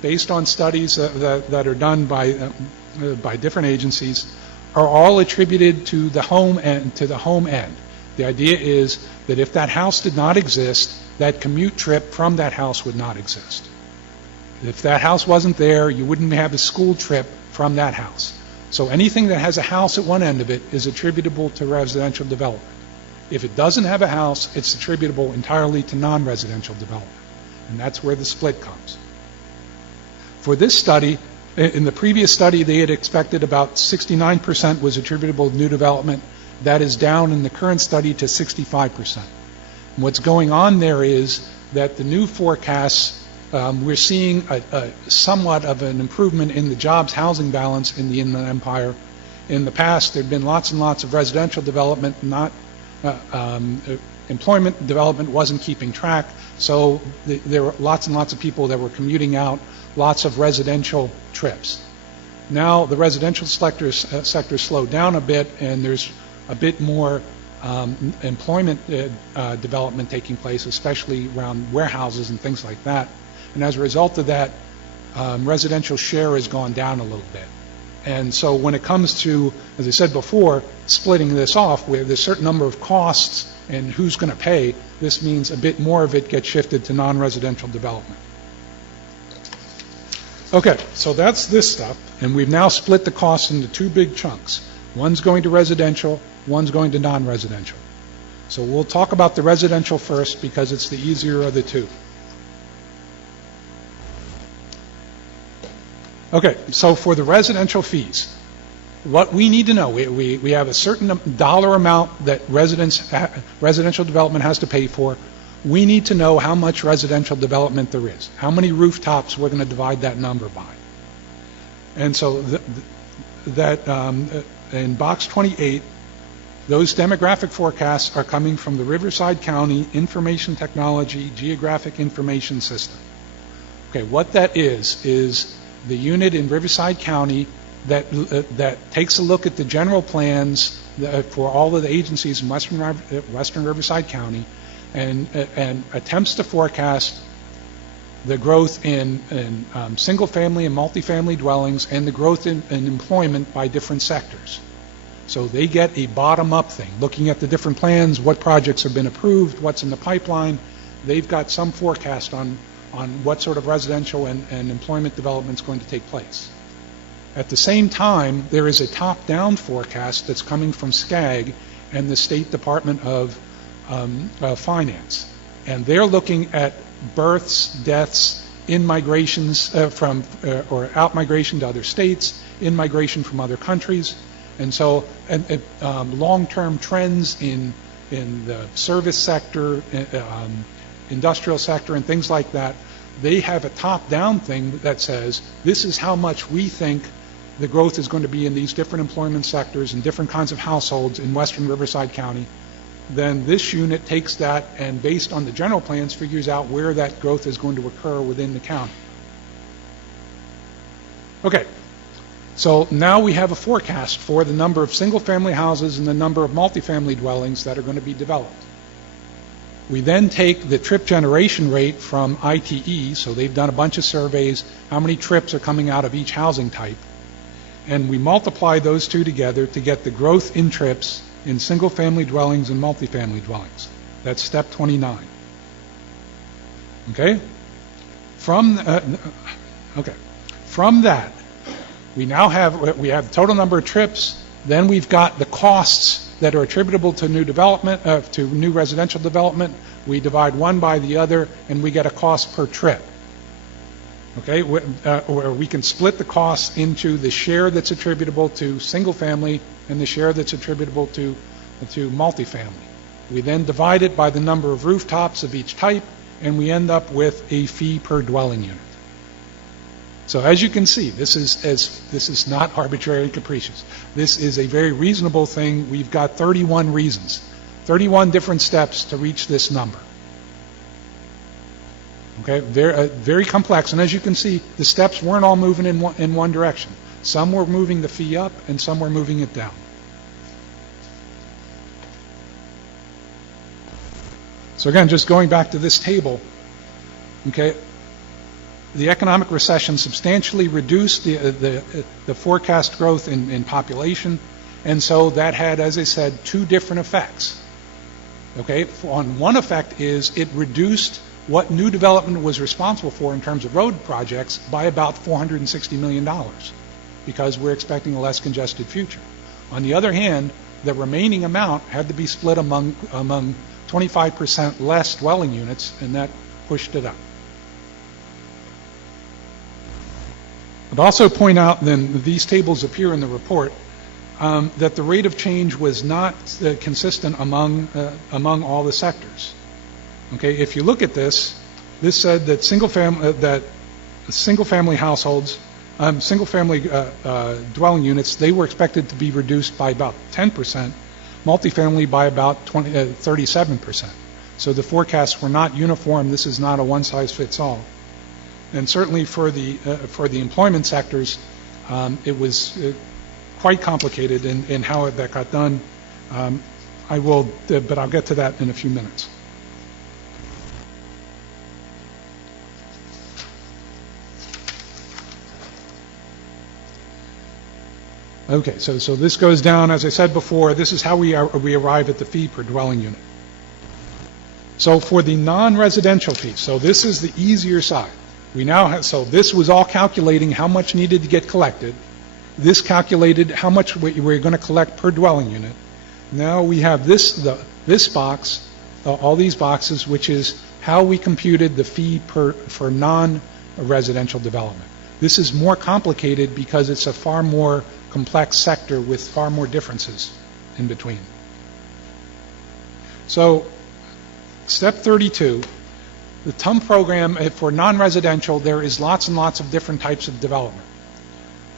based on studies that are done by different agencies, are all attributed to the home end. The idea is that if that house did not exist, that commute trip from that house would not exist. If that house wasn't there, you wouldn't have a school trip from that house. So anything that has a house at one end of it is attributable to residential development. If it doesn't have a house, it's attributable entirely to non-residential development. And that's where the split comes. For this study, in the previous study, they had expected about 69% was attributable to new development. That is down in the current study to 65%. And what's going on there is that the new forecasts, we're seeing somewhat of an improvement in the jobs housing balance in the Inland Empire. In the past, there had been lots and lots of residential development, employment development wasn't keeping track, so there were lots and lots of people that were commuting out, lots of residential trips. Now the residential sector slowed down a bit, and there's a bit more employment development taking place, especially around warehouses and things like that. And as a result of that, residential share has gone down a little bit. And so when it comes to, as I said before, splitting this off, where there's a certain number of costs and who's going to pay, this means a bit more of it gets shifted to non-residential development. Okay, so that's this stuff, and we've now split the costs into 2 big chunks. One's going to residential, one's going to non-residential. So we'll talk about the residential first because it's the easier of the two. Okay, so for the residential fees, what we need to know, we have a certain dollar amount that residential development has to pay for. We need to know how much residential development there is, how many rooftops we're going to divide that number by. And so in box 28, Those demographic forecasts are coming from the Riverside County Information Technology Geographic Information System. Okay, what that is the unit in Riverside County that takes a look at the general plans for all of the agencies in western Riverside County and attempts to forecast the growth in single-family and multifamily dwellings and the growth in employment by different sectors. So they get a bottom-up thing, looking at the different plans, what projects have been approved, what's in the pipeline. They've got some forecast on what sort of residential and employment development is going to take place. At the same time, there is a top-down forecast that's coming from SCAG and the State Department of Finance. And they're looking at births, deaths, in-migrations or out-migration to other states, in-migration from other countries. And so long-term trends in the service sector, industrial sector, and things like that, they have a top-down thing that says, this is how much we think the growth is going to be in these different employment sectors and different kinds of households in western Riverside County. Then this unit takes that and, based on the general plans, figures out where that growth is going to occur within the county. Okay. So now we have a forecast for the number of single-family houses and the number of multifamily dwellings that are going to be developed. We then take the trip generation rate from ITE, so they've done a bunch of surveys, how many trips are coming out of each housing type, and we multiply those two together to get the growth in trips in single-family dwellings and multifamily dwellings. That's step 29. Okay? From that, we have the total number of trips. Then we've got the costs that are attributable to new development, to new residential development. We divide one by the other, and we get a cost per trip. Okay, or we can split the costs into the share that's attributable to single family and the share that's attributable to multifamily. We then divide it by the number of rooftops of each type, and we end up with a fee per dwelling unit. So as you can see, this is not arbitrary and capricious. This is a very reasonable thing. We've got 31 reasons, 31 different steps to reach this number. Okay, very complex. And as you can see, the steps weren't all moving in one direction. Some were moving the fee up, and some were moving it down. So again, just going back to this table, okay, the economic recession substantially reduced the forecast growth in population, and so that had, as I said, two different effects. Okay, on one effect is it reduced what new development was responsible for in terms of road projects by about $460 million, because we're expecting a less congested future. On the other hand, the remaining amount had to be split among 25% less dwelling units, and that pushed it up. I'd also point out, then, these tables appear in the report, that the rate of change was not consistent among all the sectors. Okay, if you look at this said that single-family households, single-family dwelling units, they were expected to be reduced by about 10%, multifamily by about 37%. So the forecasts were not uniform. This is not a one-size-fits-all. And certainly for the employment sectors, it was quite complicated in how that got done. But I'll get to that in a few minutes. Okay, so this goes down, as I said before, this is how we arrive at the fee per dwelling unit. So for the non-residential fee, so this is the easier side. We now have, so this was all calculating how much needed to get collected. This calculated how much we're going to collect per dwelling unit. Now we have this box, all these boxes, which is how we computed the fee for non-residential development. This is more complicated because it's a far more complex sector with far more differences in between. So step 32, the TUMF program for non-residential, there is lots and lots of different types of development.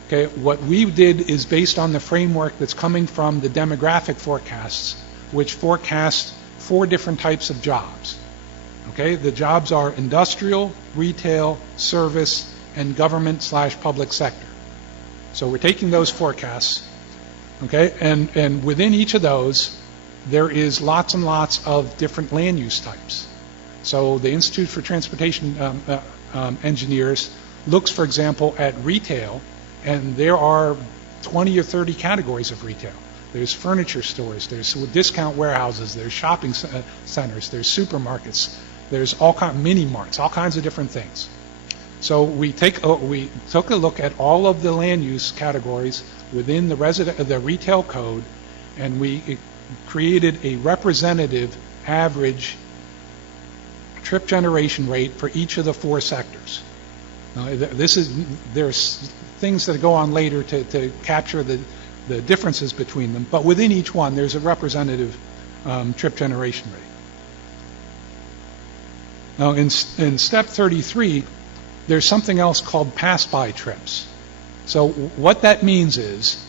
Okay, what we did is based on the framework that's coming from the demographic forecasts, which forecast 4 different types of jobs. Okay, the jobs are industrial, retail, service, and government/public sector. So we're taking those forecasts, okay, and within each of those, there is lots and lots of different land use types. So the Institute for Transportation Engineers looks, for example, at retail, and there are 20 or 30 categories of retail. There's furniture stores, there's discount warehouses, there's shopping centers, there's supermarkets, there's all kinds mini marts, all kinds of different things. So we took a look at all of the land use categories within the retail code, and we created a representative average trip generation rate for each of the 4 sectors. Now, there's things that go on later to capture the differences between them, but within each one there's a representative trip generation rate. Now in step 33, there's something else called pass-by trips. So what that means is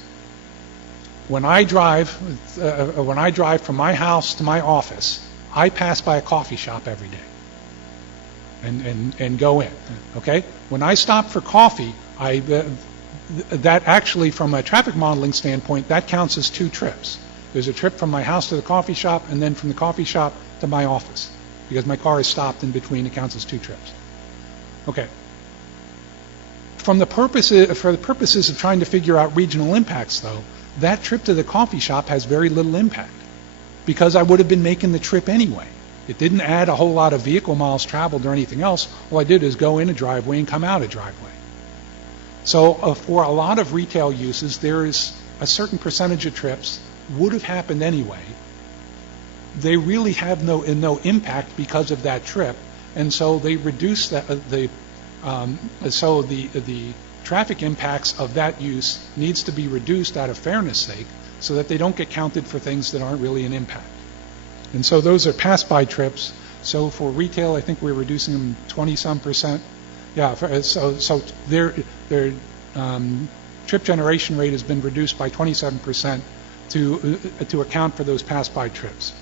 when I drive from my house to my office, I pass by a coffee shop every day and go in. Okay? When I stop for coffee, that actually, from a traffic modeling standpoint, that counts as 2 trips. There's a trip from my house to the coffee shop, and then from the coffee shop to my office, because my car is stopped in between. It counts as 2 trips. Okay. For the purposes of trying to figure out regional impacts, though, that trip to the coffee shop has very little impact, because I would have been making the trip anyway. It didn't add a whole lot of vehicle miles traveled or anything else. All I did is go in a driveway and come out a driveway. So for a lot of retail uses, there is a certain percentage of trips would have happened anyway. They really have no impact because of that trip, and so they reduce the traffic impacts of that use needs to be reduced out of fairness sake, so that they don't get counted for things that aren't really an impact. And so those are pass-by trips. So for retail, I think we're reducing them 20-some%. Yeah, so their trip generation rate has been reduced by 27% to account for those pass-by trips.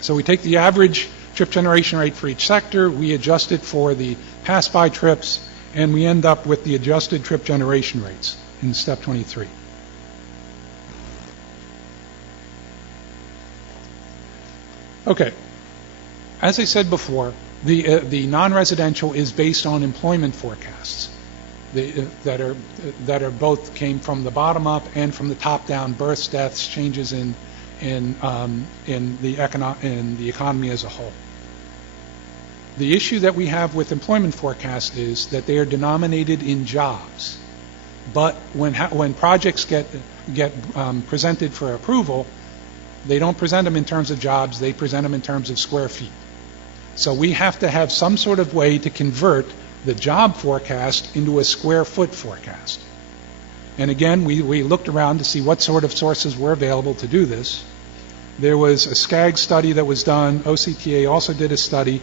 So we take the average trip generation rate for each sector, we adjust it for the pass-by trips, and we end up with the adjusted trip generation rates in step 23. Okay, as I said before, the non-residential is based on employment forecasts that are both came from the bottom up and from the top down: births, deaths, changes in the economy as a whole. The issue that we have with employment forecasts is that they are denominated in jobs, but when projects get presented for approval, they don't present them in terms of jobs, they present them in terms of square feet. So we have to have some sort of way to convert the job forecast into a square foot forecast. And again, we looked around to see what sort of sources were available to do this. There was a SCAG study that was done, OCTA also did a study,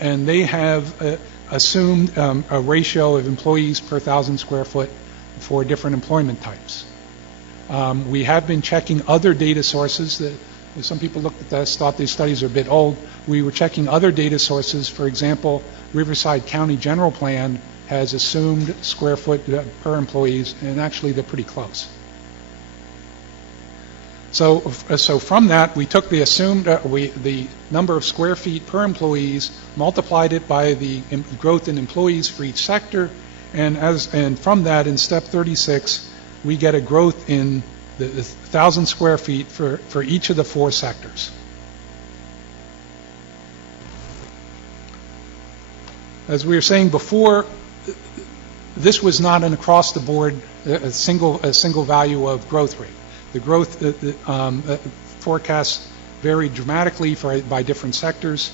and they have assumed a ratio of employees per 1,000 square foot for different employment types. We have been checking other data sources. Some people looked at this, thought these studies are a bit old. We were checking other data sources. For example, Riverside County General Plan has assumed square foot per employees, and actually they're pretty close. So from that, we took the assumed the number of square feet per employees, multiplied it by the growth in employees for each sector, and from that, in step 36, we get a growth in the 1,000 square feet for each of the 4 sectors. As we were saying before, this was not an across-the-board a single value of growth rate. The growth forecasts vary dramatically by different sectors.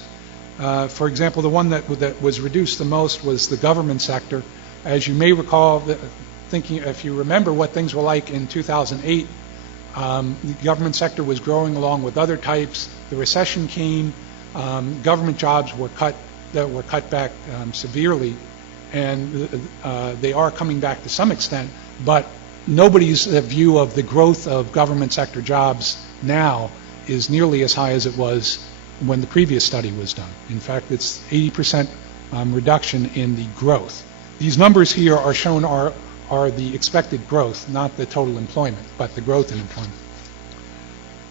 For example, the one that was reduced the most was the government sector. As you may recall, if you remember what things were like in 2008, the government sector was growing along with other types. The recession came, government jobs were cut back severely, and they are coming back to some extent, but nobody's view of the growth of government sector jobs now is nearly as high as it was when the previous study was done. In fact, it's 80% reduction in the growth. These numbers here are shown are the expected growth, not the total employment, but the growth in employment.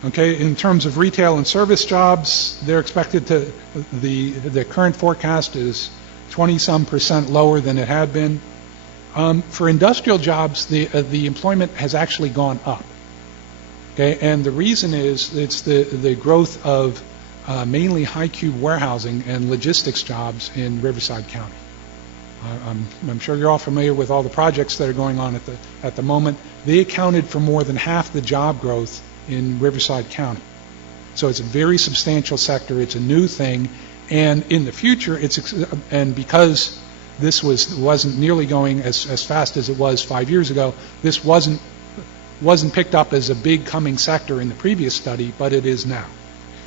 Okay, in terms of retail and service jobs, they're expected to, the current forecast is 20-some% lower than it had been. For industrial jobs, the employment has actually gone up. Okay, and the reason is it's the growth of mainly high-cube warehousing and logistics jobs in Riverside County. I'm sure you're all familiar with all the projects that are going on at the moment. They accounted for more than half the job growth in Riverside County. So it's a very substantial sector. It's a new thing, and in the future, and because this wasn't nearly going as fast as it was 5 years ago, this wasn't picked up as a big coming sector in the previous study, but it is now.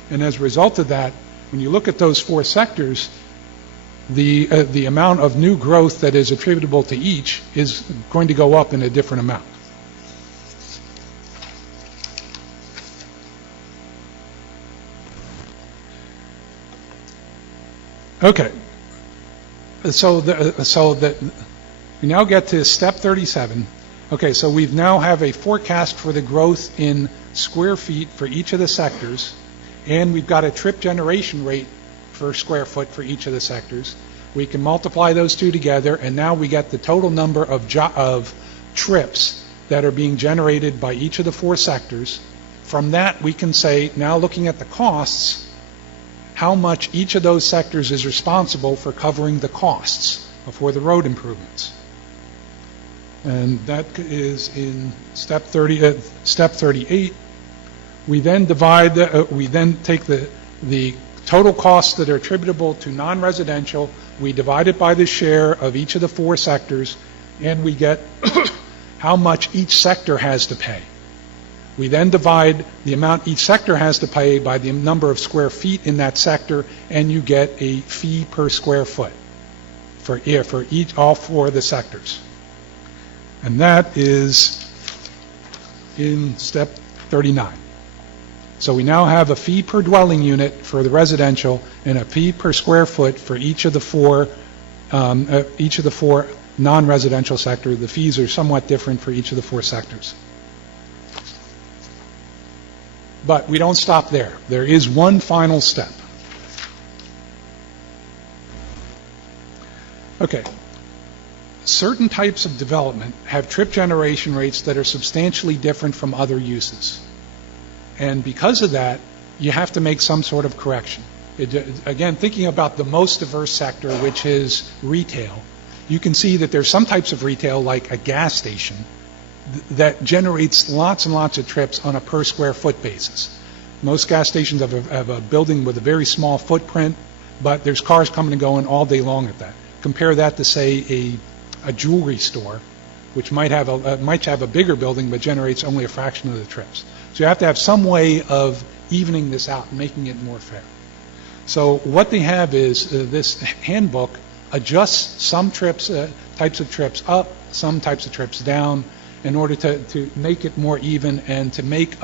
And as a result of that, when you look at those four sectors, the amount of new growth that is attributable to each is going to go up in a different amount. Okay, so we now get to step 37. Okay, so we now have a forecast for the growth in square feet for each of the sectors, and we've got a trip generation rate per square foot for each of the sectors. We can multiply those two together, and now we get the total number of trips that are being generated by each of the four sectors. From that, we can say, now looking at the costs, how much each of those sectors is responsible for covering the costs for the road improvements. And that is in step 38. We then take the total costs that are attributable to non-residential, we divide it by the share of each of the four sectors, and we get how much each sector has to pay. We then divide the amount each sector has to pay by the number of square feet in that sector, and you get a fee per square foot for all four of the sectors. And that is in step 39. So we now have a fee per dwelling unit for the residential and a fee per square foot for each of the four non-residential sectors. The fees are somewhat different for each of the four sectors. But we don't stop there. There is one final step. Okay. Certain types of development have trip generation rates that are substantially different from other uses. And because of that, you have to make some sort of correction. Again, thinking about the most diverse sector, which is retail, you can see that there's some types of retail, like a gas station, that generates lots and lots of trips on a per square foot basis. Most gas stations have a building with a very small footprint, but there's cars coming and going all day long at that. Compare that to, say, a jewelry store, which might have a bigger building but generates only a fraction of the trips. So you have to have some way of evening this out and making it more fair. So what they have is this handbook adjusts some trips, types of trips up, some types of trips down, in order to make it more even and to make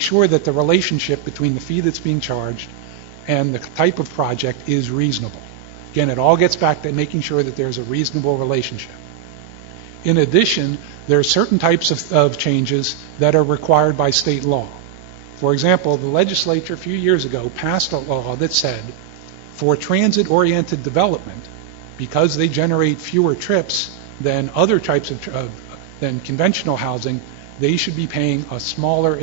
sure that the relationship between the fee that's being charged and the type of project is reasonable. Again, it all gets back to making sure that there's a reasonable relationship. In addition, there are certain types of changes that are required by state law. For example, the legislature a few years ago passed a law that said for transit-oriented development, because they generate fewer trips than other types than conventional housing, they should be paying a smaller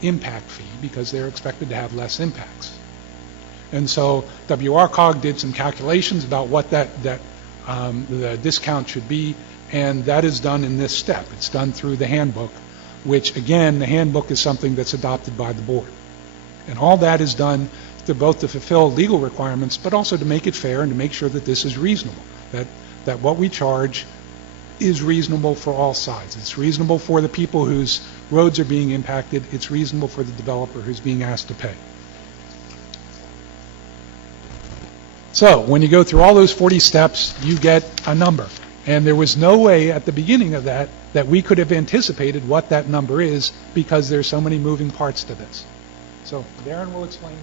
impact fee because they're expected to have less impacts. And so WRCOG did some calculations about what the discount should be, and that is done in this step. It's done through the handbook, which, again, the handbook is something that's adopted by the board. And all that is done to both to fulfill legal requirements, but also to make it fair and to make sure that this is reasonable, that what we charge is reasonable for all sides. It's reasonable for the people whose roads are being impacted. It's reasonable for the developer who's being asked to pay. So when you go through all those 40 steps, you get a number. And there was no way at the beginning of that we could have anticipated what that number is because there's so many moving parts to this. So Darren will explain.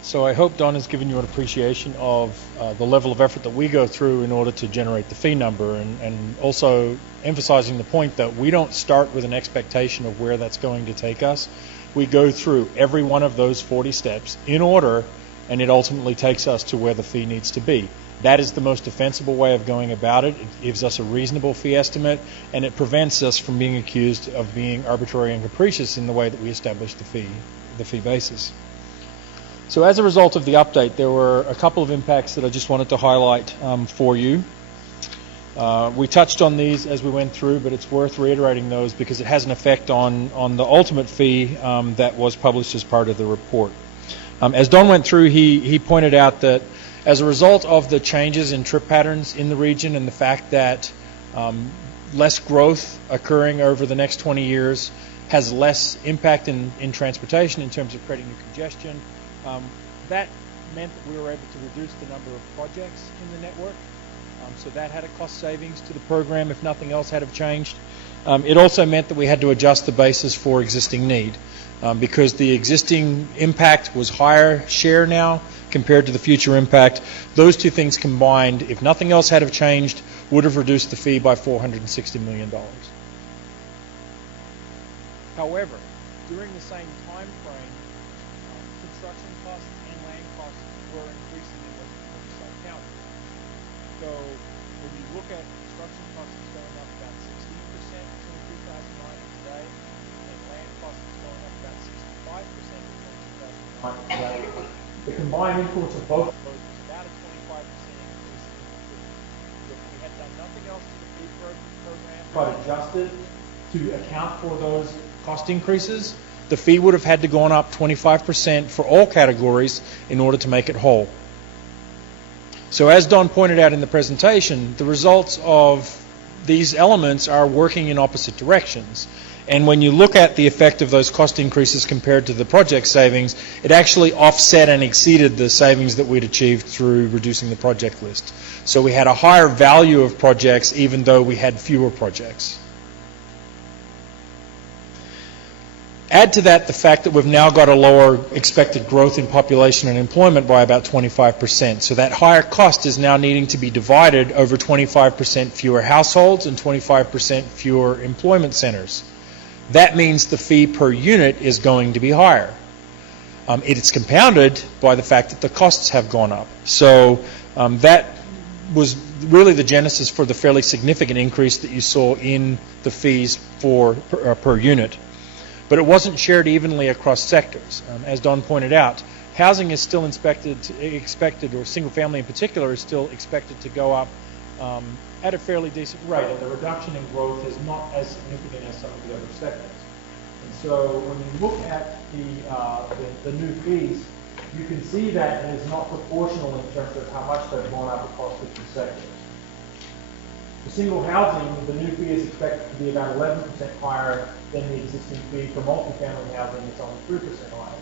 So I hope Don has given you an appreciation of the level of effort that we go through in order to generate the fee number, and also emphasizing the point that we don't start with an expectation of where that's going to take us. We go through every one of those 40 steps in order, and it ultimately takes us to where the fee needs to be. That is the most defensible way of going about it. It gives us a reasonable fee estimate, and it prevents us from being accused of being arbitrary and capricious in the way that we establish the fee basis. So as a result of the update, there were a couple of impacts that I just wanted to highlight for you. We touched on these as we went through, but it's worth reiterating those because it has an effect on the ultimate fee that was published as part of the report. As Don went through, he pointed out that as a result of the changes in trip patterns in the region and the fact that less growth occurring over the next 20 years has less impact in transportation in terms of creating new congestion, that meant that we were able to reduce the number of projects in the network. So that had a cost savings to the program if nothing else had have changed. It also meant that we had to adjust the basis for existing need because the existing impact was higher share now compared to the future impact. Those two things combined, if nothing else had have changed, would have reduced the fee by $460 million. However, during the same time frame, construction costs and land costs were increasing in Riverside County. So when you look at construction costs, it's going up about 16% between 2009 and today, and land costs is going up about 65% between 2009 and today. The combined influence of both of those was about a 25% increase in the fee. If we had done nothing else to the fee program but adjusted to account for those cost increases, the fee would have had to gone up 25% for all categories in order to make it whole. So as Don pointed out in the presentation, the results of these elements are working in opposite directions. And when you look at the effect of those cost increases compared to the project savings, it actually offset and exceeded the savings that we'd achieved through reducing the project list. So we had a higher value of projects even though we had fewer projects. Add to that the fact that we've now got a lower expected growth in population and employment by about 25%. So that higher cost is now needing to be divided over 25% fewer households and 25% fewer employment centers. That means the fee per unit is going to be higher. It's compounded by the fact that the costs have gone up. So that was really the genesis for the fairly significant increase that you saw in the fees for per unit. But it wasn't shared evenly across sectors. As Don pointed out, housing is still expected, or single family in particular, is still expected to go up at a fairly decent rate, and the reduction in growth is not as significant as some of the other sectors. And so when you look at the new fees, you can see that it is not proportional in terms of how much they've gone up across different sectors. For single housing, the new fee is expected to be about 11% higher than the existing fee. For multifamily housing, it's only 3% higher.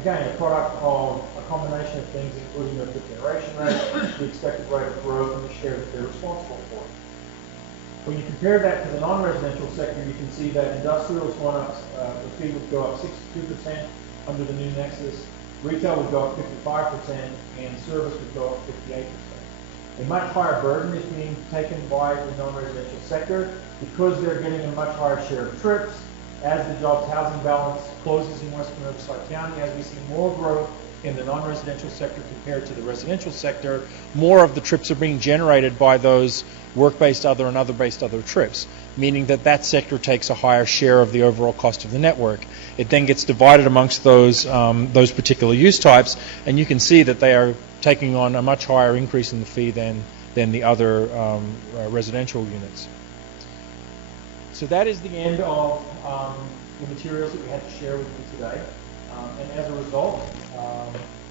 Again, a product of a combination of things, including the fifth generation rate, the expected rate of growth, and the share that they're responsible for. When you compare that to the non-residential sector, you can see that industrial's gone up, the fee would go up 62% under the new Nexus, retail would go up 55%, and service would go up 58%. A much higher burden is being taken by the non-residential sector because they're getting a much higher share of trips. As the jobs housing balance closes in Western Riverside County, as we see more growth in the non-residential sector compared to the residential sector, more of the trips are being generated by those work-based other and other-based other trips, meaning that that sector takes a higher share of the overall cost of the network. It then gets divided amongst those particular use types, and you can see that they are taking on a much higher increase in the fee than the other residential units. So that is the end of the materials that we had to share with you today. And as a result,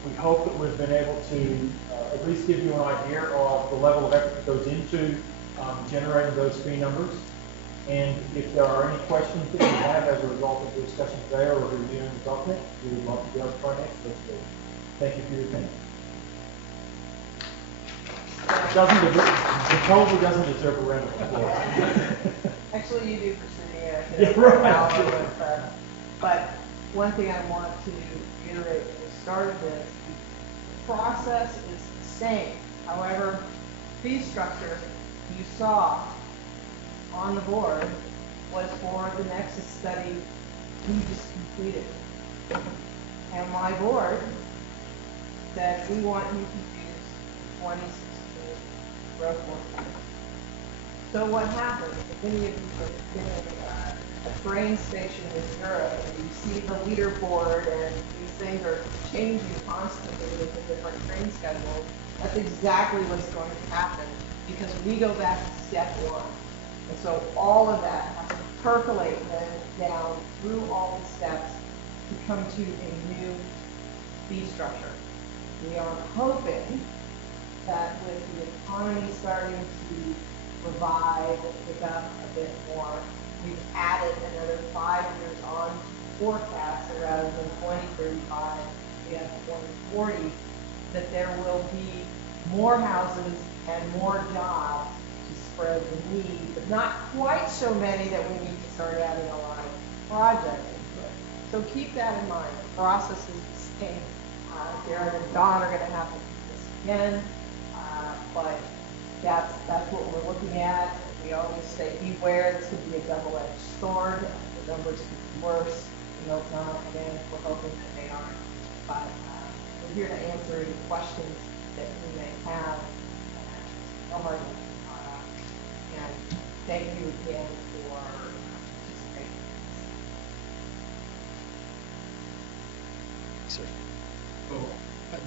we hope that we've been able to at least give you an idea of the level of effort that goes into generating those fee numbers. And if there are any questions that you have as a result of the discussion today or reviewing the document, we would love to be able to try and answer those. Thank you for your attention. probably doesn't deserve a round of applause. Actually, you do for sitting here. Yeah, right. But one thing I want to reiterate when we started this, the process is the same. However, fee structure you saw on the board was for the Nexus study we just completed. And my board said, we want you to use 2016 growth forecast. So what happens, if any of you have been in a train station in Europe and you see the leaderboard and these things are changing constantly with the different train schedules, that's exactly what's going to happen because we go back to step one. And so all of that has to percolate then down through all the steps to come to a new fee structure. We are hoping that with the economy starting to revive and pick up a bit more, we've added another 5 years on to forecast, so rather than 2035, we have 2040, that there will be more houses and more jobs to spread the need, but not quite so many that we need to start adding a lot of projects into it. So keep that in mind. The process is the same. Darren and Don are going to have to do this again, but that's what we're looking at. We always say, beware, this could be a double-edged sword. The numbers could be worse. We hope not. Again, we're hoping that they aren't. But we're here to answer any questions that you may have. No hard and thank you again for participating. Sir.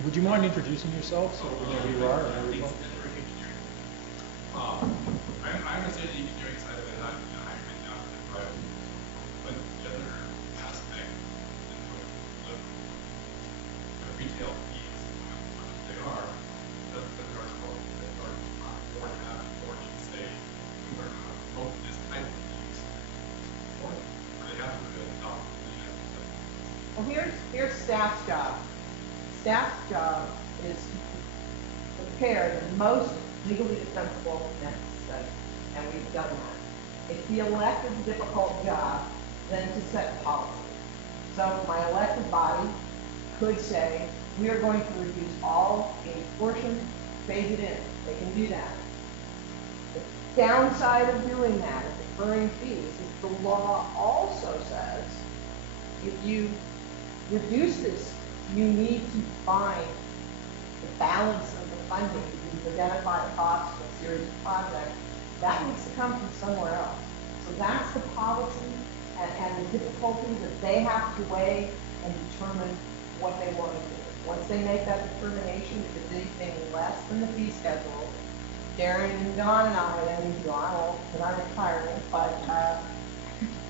Would you mind introducing yourself so we know who you are? And everything? I'm a city engineering side of it, not hiring down to the private. But the other aspect of the retail fees, how much they are, the article that are more have or need to say, we're not promoting this type of fees. Or they have to adopt the Well, here's staff's job. Staff's job is to prepare the most legally defensible Nexus study, and we've done that. It's the elected difficult job then to set policy. So my elected body could say, we are going to reduce all a portion, phase it in. They can do that. The downside of doing that, of deferring fees, is the law also says, if you reduce this, you need to find the balance of the funding. You've identified a cost for a series of projects. That needs to come from somewhere else. So that's the policy and the difficulty that they have to weigh and determine what they want to do. Once they make that determination, if it's anything less than the fee schedule, Darren and Don and I, then Don will, because I'm retiring, but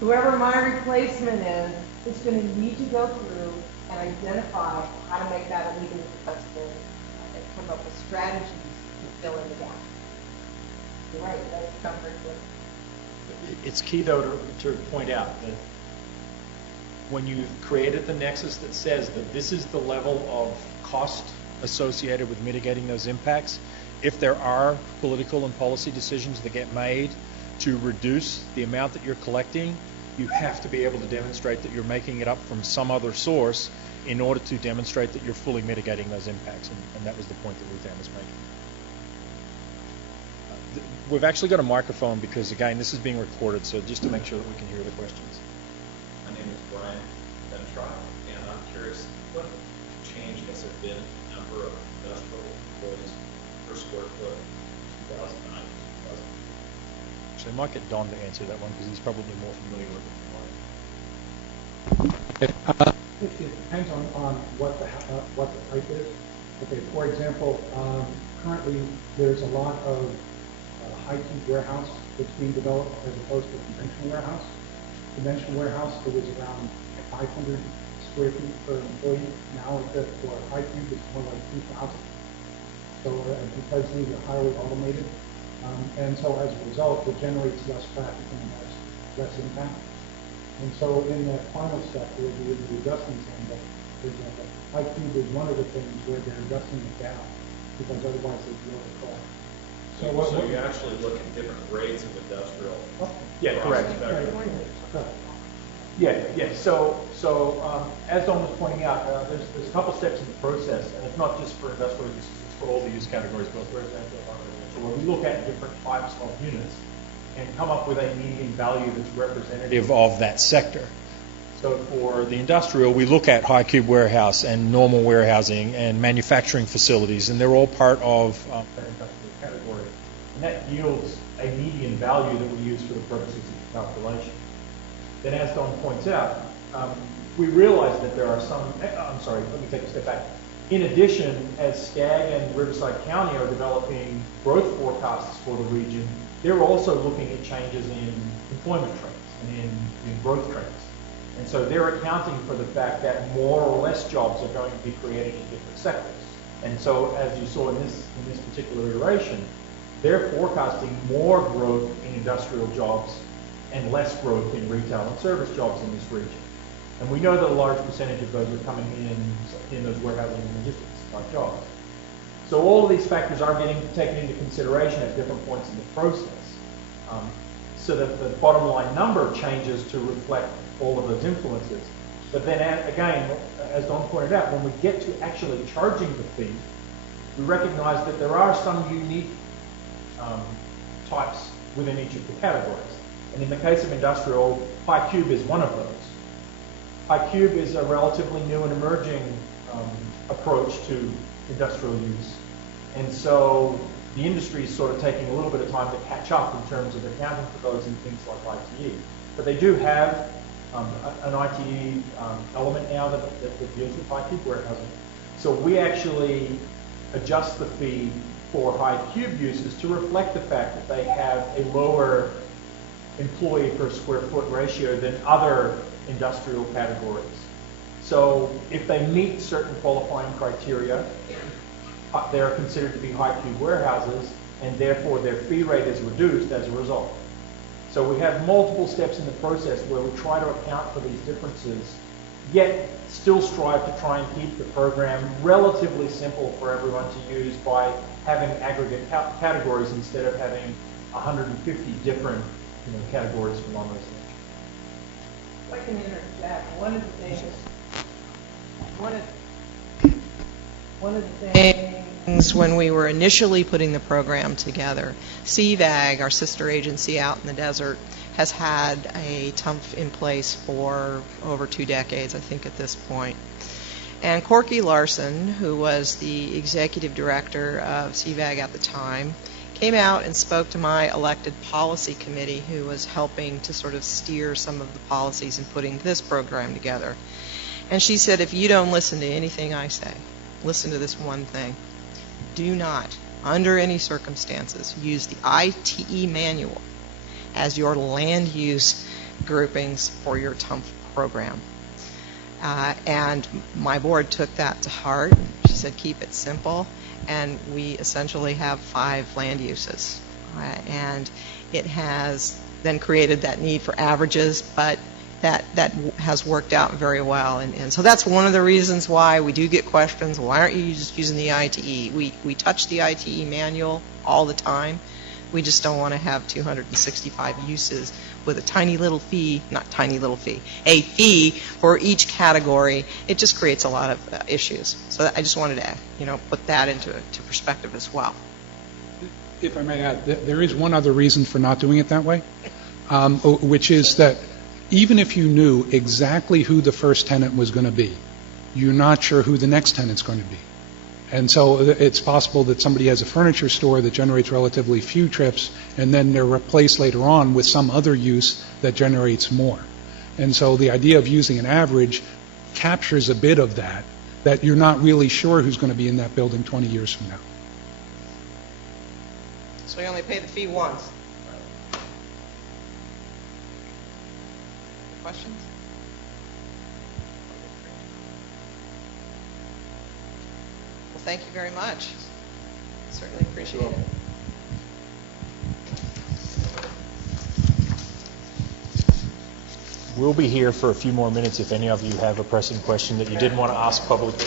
whoever my replacement is going to need to go through and identify how to make that a legally defensible and come up with strategies to fill in the gap. You're right, it does become very clear. It's key, though, to point out that when you've created the nexus that says that this is the level of cost associated with mitigating those impacts, if there are political and policy decisions that get made to reduce the amount that you're collecting, you have to be able to demonstrate that you're making it up from some other source in order to demonstrate that you're fully mitigating those impacts. And that was the point that Ruth Ann was making. We've actually got a microphone because, again, this is being recorded, so just to make sure that we can hear the questions. My name is Brian Bentrock, and I'm curious, what change has there been in the number of industrial employees per square foot in 2009? So I might get Don to answer that one because he's probably more familiar with it than I am. It depends on what the type is. Okay, for example, currently there's a lot of high-key warehouse that's being developed as opposed to conventional warehouse. Conventional warehouse, it was around 500 square feet per employee. Now, for high-key, it's more like 2,000. So because these are highly automated, and so as a result, it generates less traffic and has less impact. And so in that final step, where the adjustments end up, high cube is one of the things where they're adjusting it down, because otherwise they blow the cost. So you actually look at different grades of industrial. Yeah, correct. Yeah. So as Don was pointing out, there's a couple steps in the process, and it's not just for industrial uses, it's for all the use categories, both residential and non-residential, where we look at different types of units and come up with a median value that's representative of that sector. So for the industrial, we look at high cube warehouse and normal warehousing and manufacturing facilities, and they're all part of that industrial category. And that yields a median value that we use for the purposes of the calculation. Then as Don points out, we realize that there are some, let me take a step back. In addition, as Skag and Riverside County are developing growth forecasts for the region, they're also looking at changes in employment trends and in growth trends. And so they're accounting for the fact that more or less jobs are going to be created in different sectors. And so as you saw in this particular iteration, they're forecasting more growth in industrial jobs and less growth in retail and service jobs in this region. And we know that a large percentage of those are coming in those warehousing and logistics type jobs. So all of these factors are getting taken into consideration at different points in the process. So that the bottom line number changes to reflect all of those influences. But then again, as Don pointed out, when we get to actually charging the fee, we recognize that there are some unique types within each of the categories. And in the case of industrial, high cube is one of those. High cube is a relatively new and emerging approach to industrial use. And so the industry is sort of taking a little bit of time to catch up in terms of accounting for those in things like ITE. But they do have an ITE element now that deals with high cube warehousing. So we actually adjust the fee for high cube uses to reflect the fact that they have a lower employee per square foot ratio than other industrial categories. So if they meet certain qualifying criteria, they're considered to be high cube warehouses, and therefore their fee rate is reduced as a result. So we have multiple steps in the process where we try to account for these differences, yet still strive to try and keep the program relatively simple for everyone to use by having aggregate categories instead of having 150 different categories for non-residential. If I can interject, one of the things when we were initially putting the program together, CVAG, our sister agency out in the desert, has had a TUMF in place for over 2 decades, I think, at this point. And Corky Larson, who was the executive director of CVAG at the time, came out and spoke to my elected policy committee, who was helping to sort of steer some of the policies in putting this program together. And she said, if you don't listen to anything I say, listen to this one thing. Do not, under any circumstances, use the ITE manual as your land use groupings for your TUMF program. And my board took that to heart. She said, keep it simple. And we essentially have 5 land uses. And it has then created that need for averages, but that has worked out very well. And so that's one of the reasons why we do get questions, why aren't you just using the ITE? We touch the ITE manual all the time. We just don't want to have 265 uses with a tiny little fee, not tiny little fee, a fee for each category. It just creates a lot of issues. So I just wanted to, put that into perspective as well. If I may add, there is one other reason for not doing it that way, which is that even if you knew exactly who the first tenant was going to be, you're not sure who the next tenant's going to be. And so it's possible that somebody has a furniture store that generates relatively few trips, and then they're replaced later on with some other use that generates more. And so the idea of using an average captures a bit of that you're not really sure who's going to be in that building 20 years from now. So we only pay the fee once. Questions? Well, thank you very much. Certainly appreciate it. We'll be here for a few more minutes if any of you have a pressing question that you didn't want to ask publicly.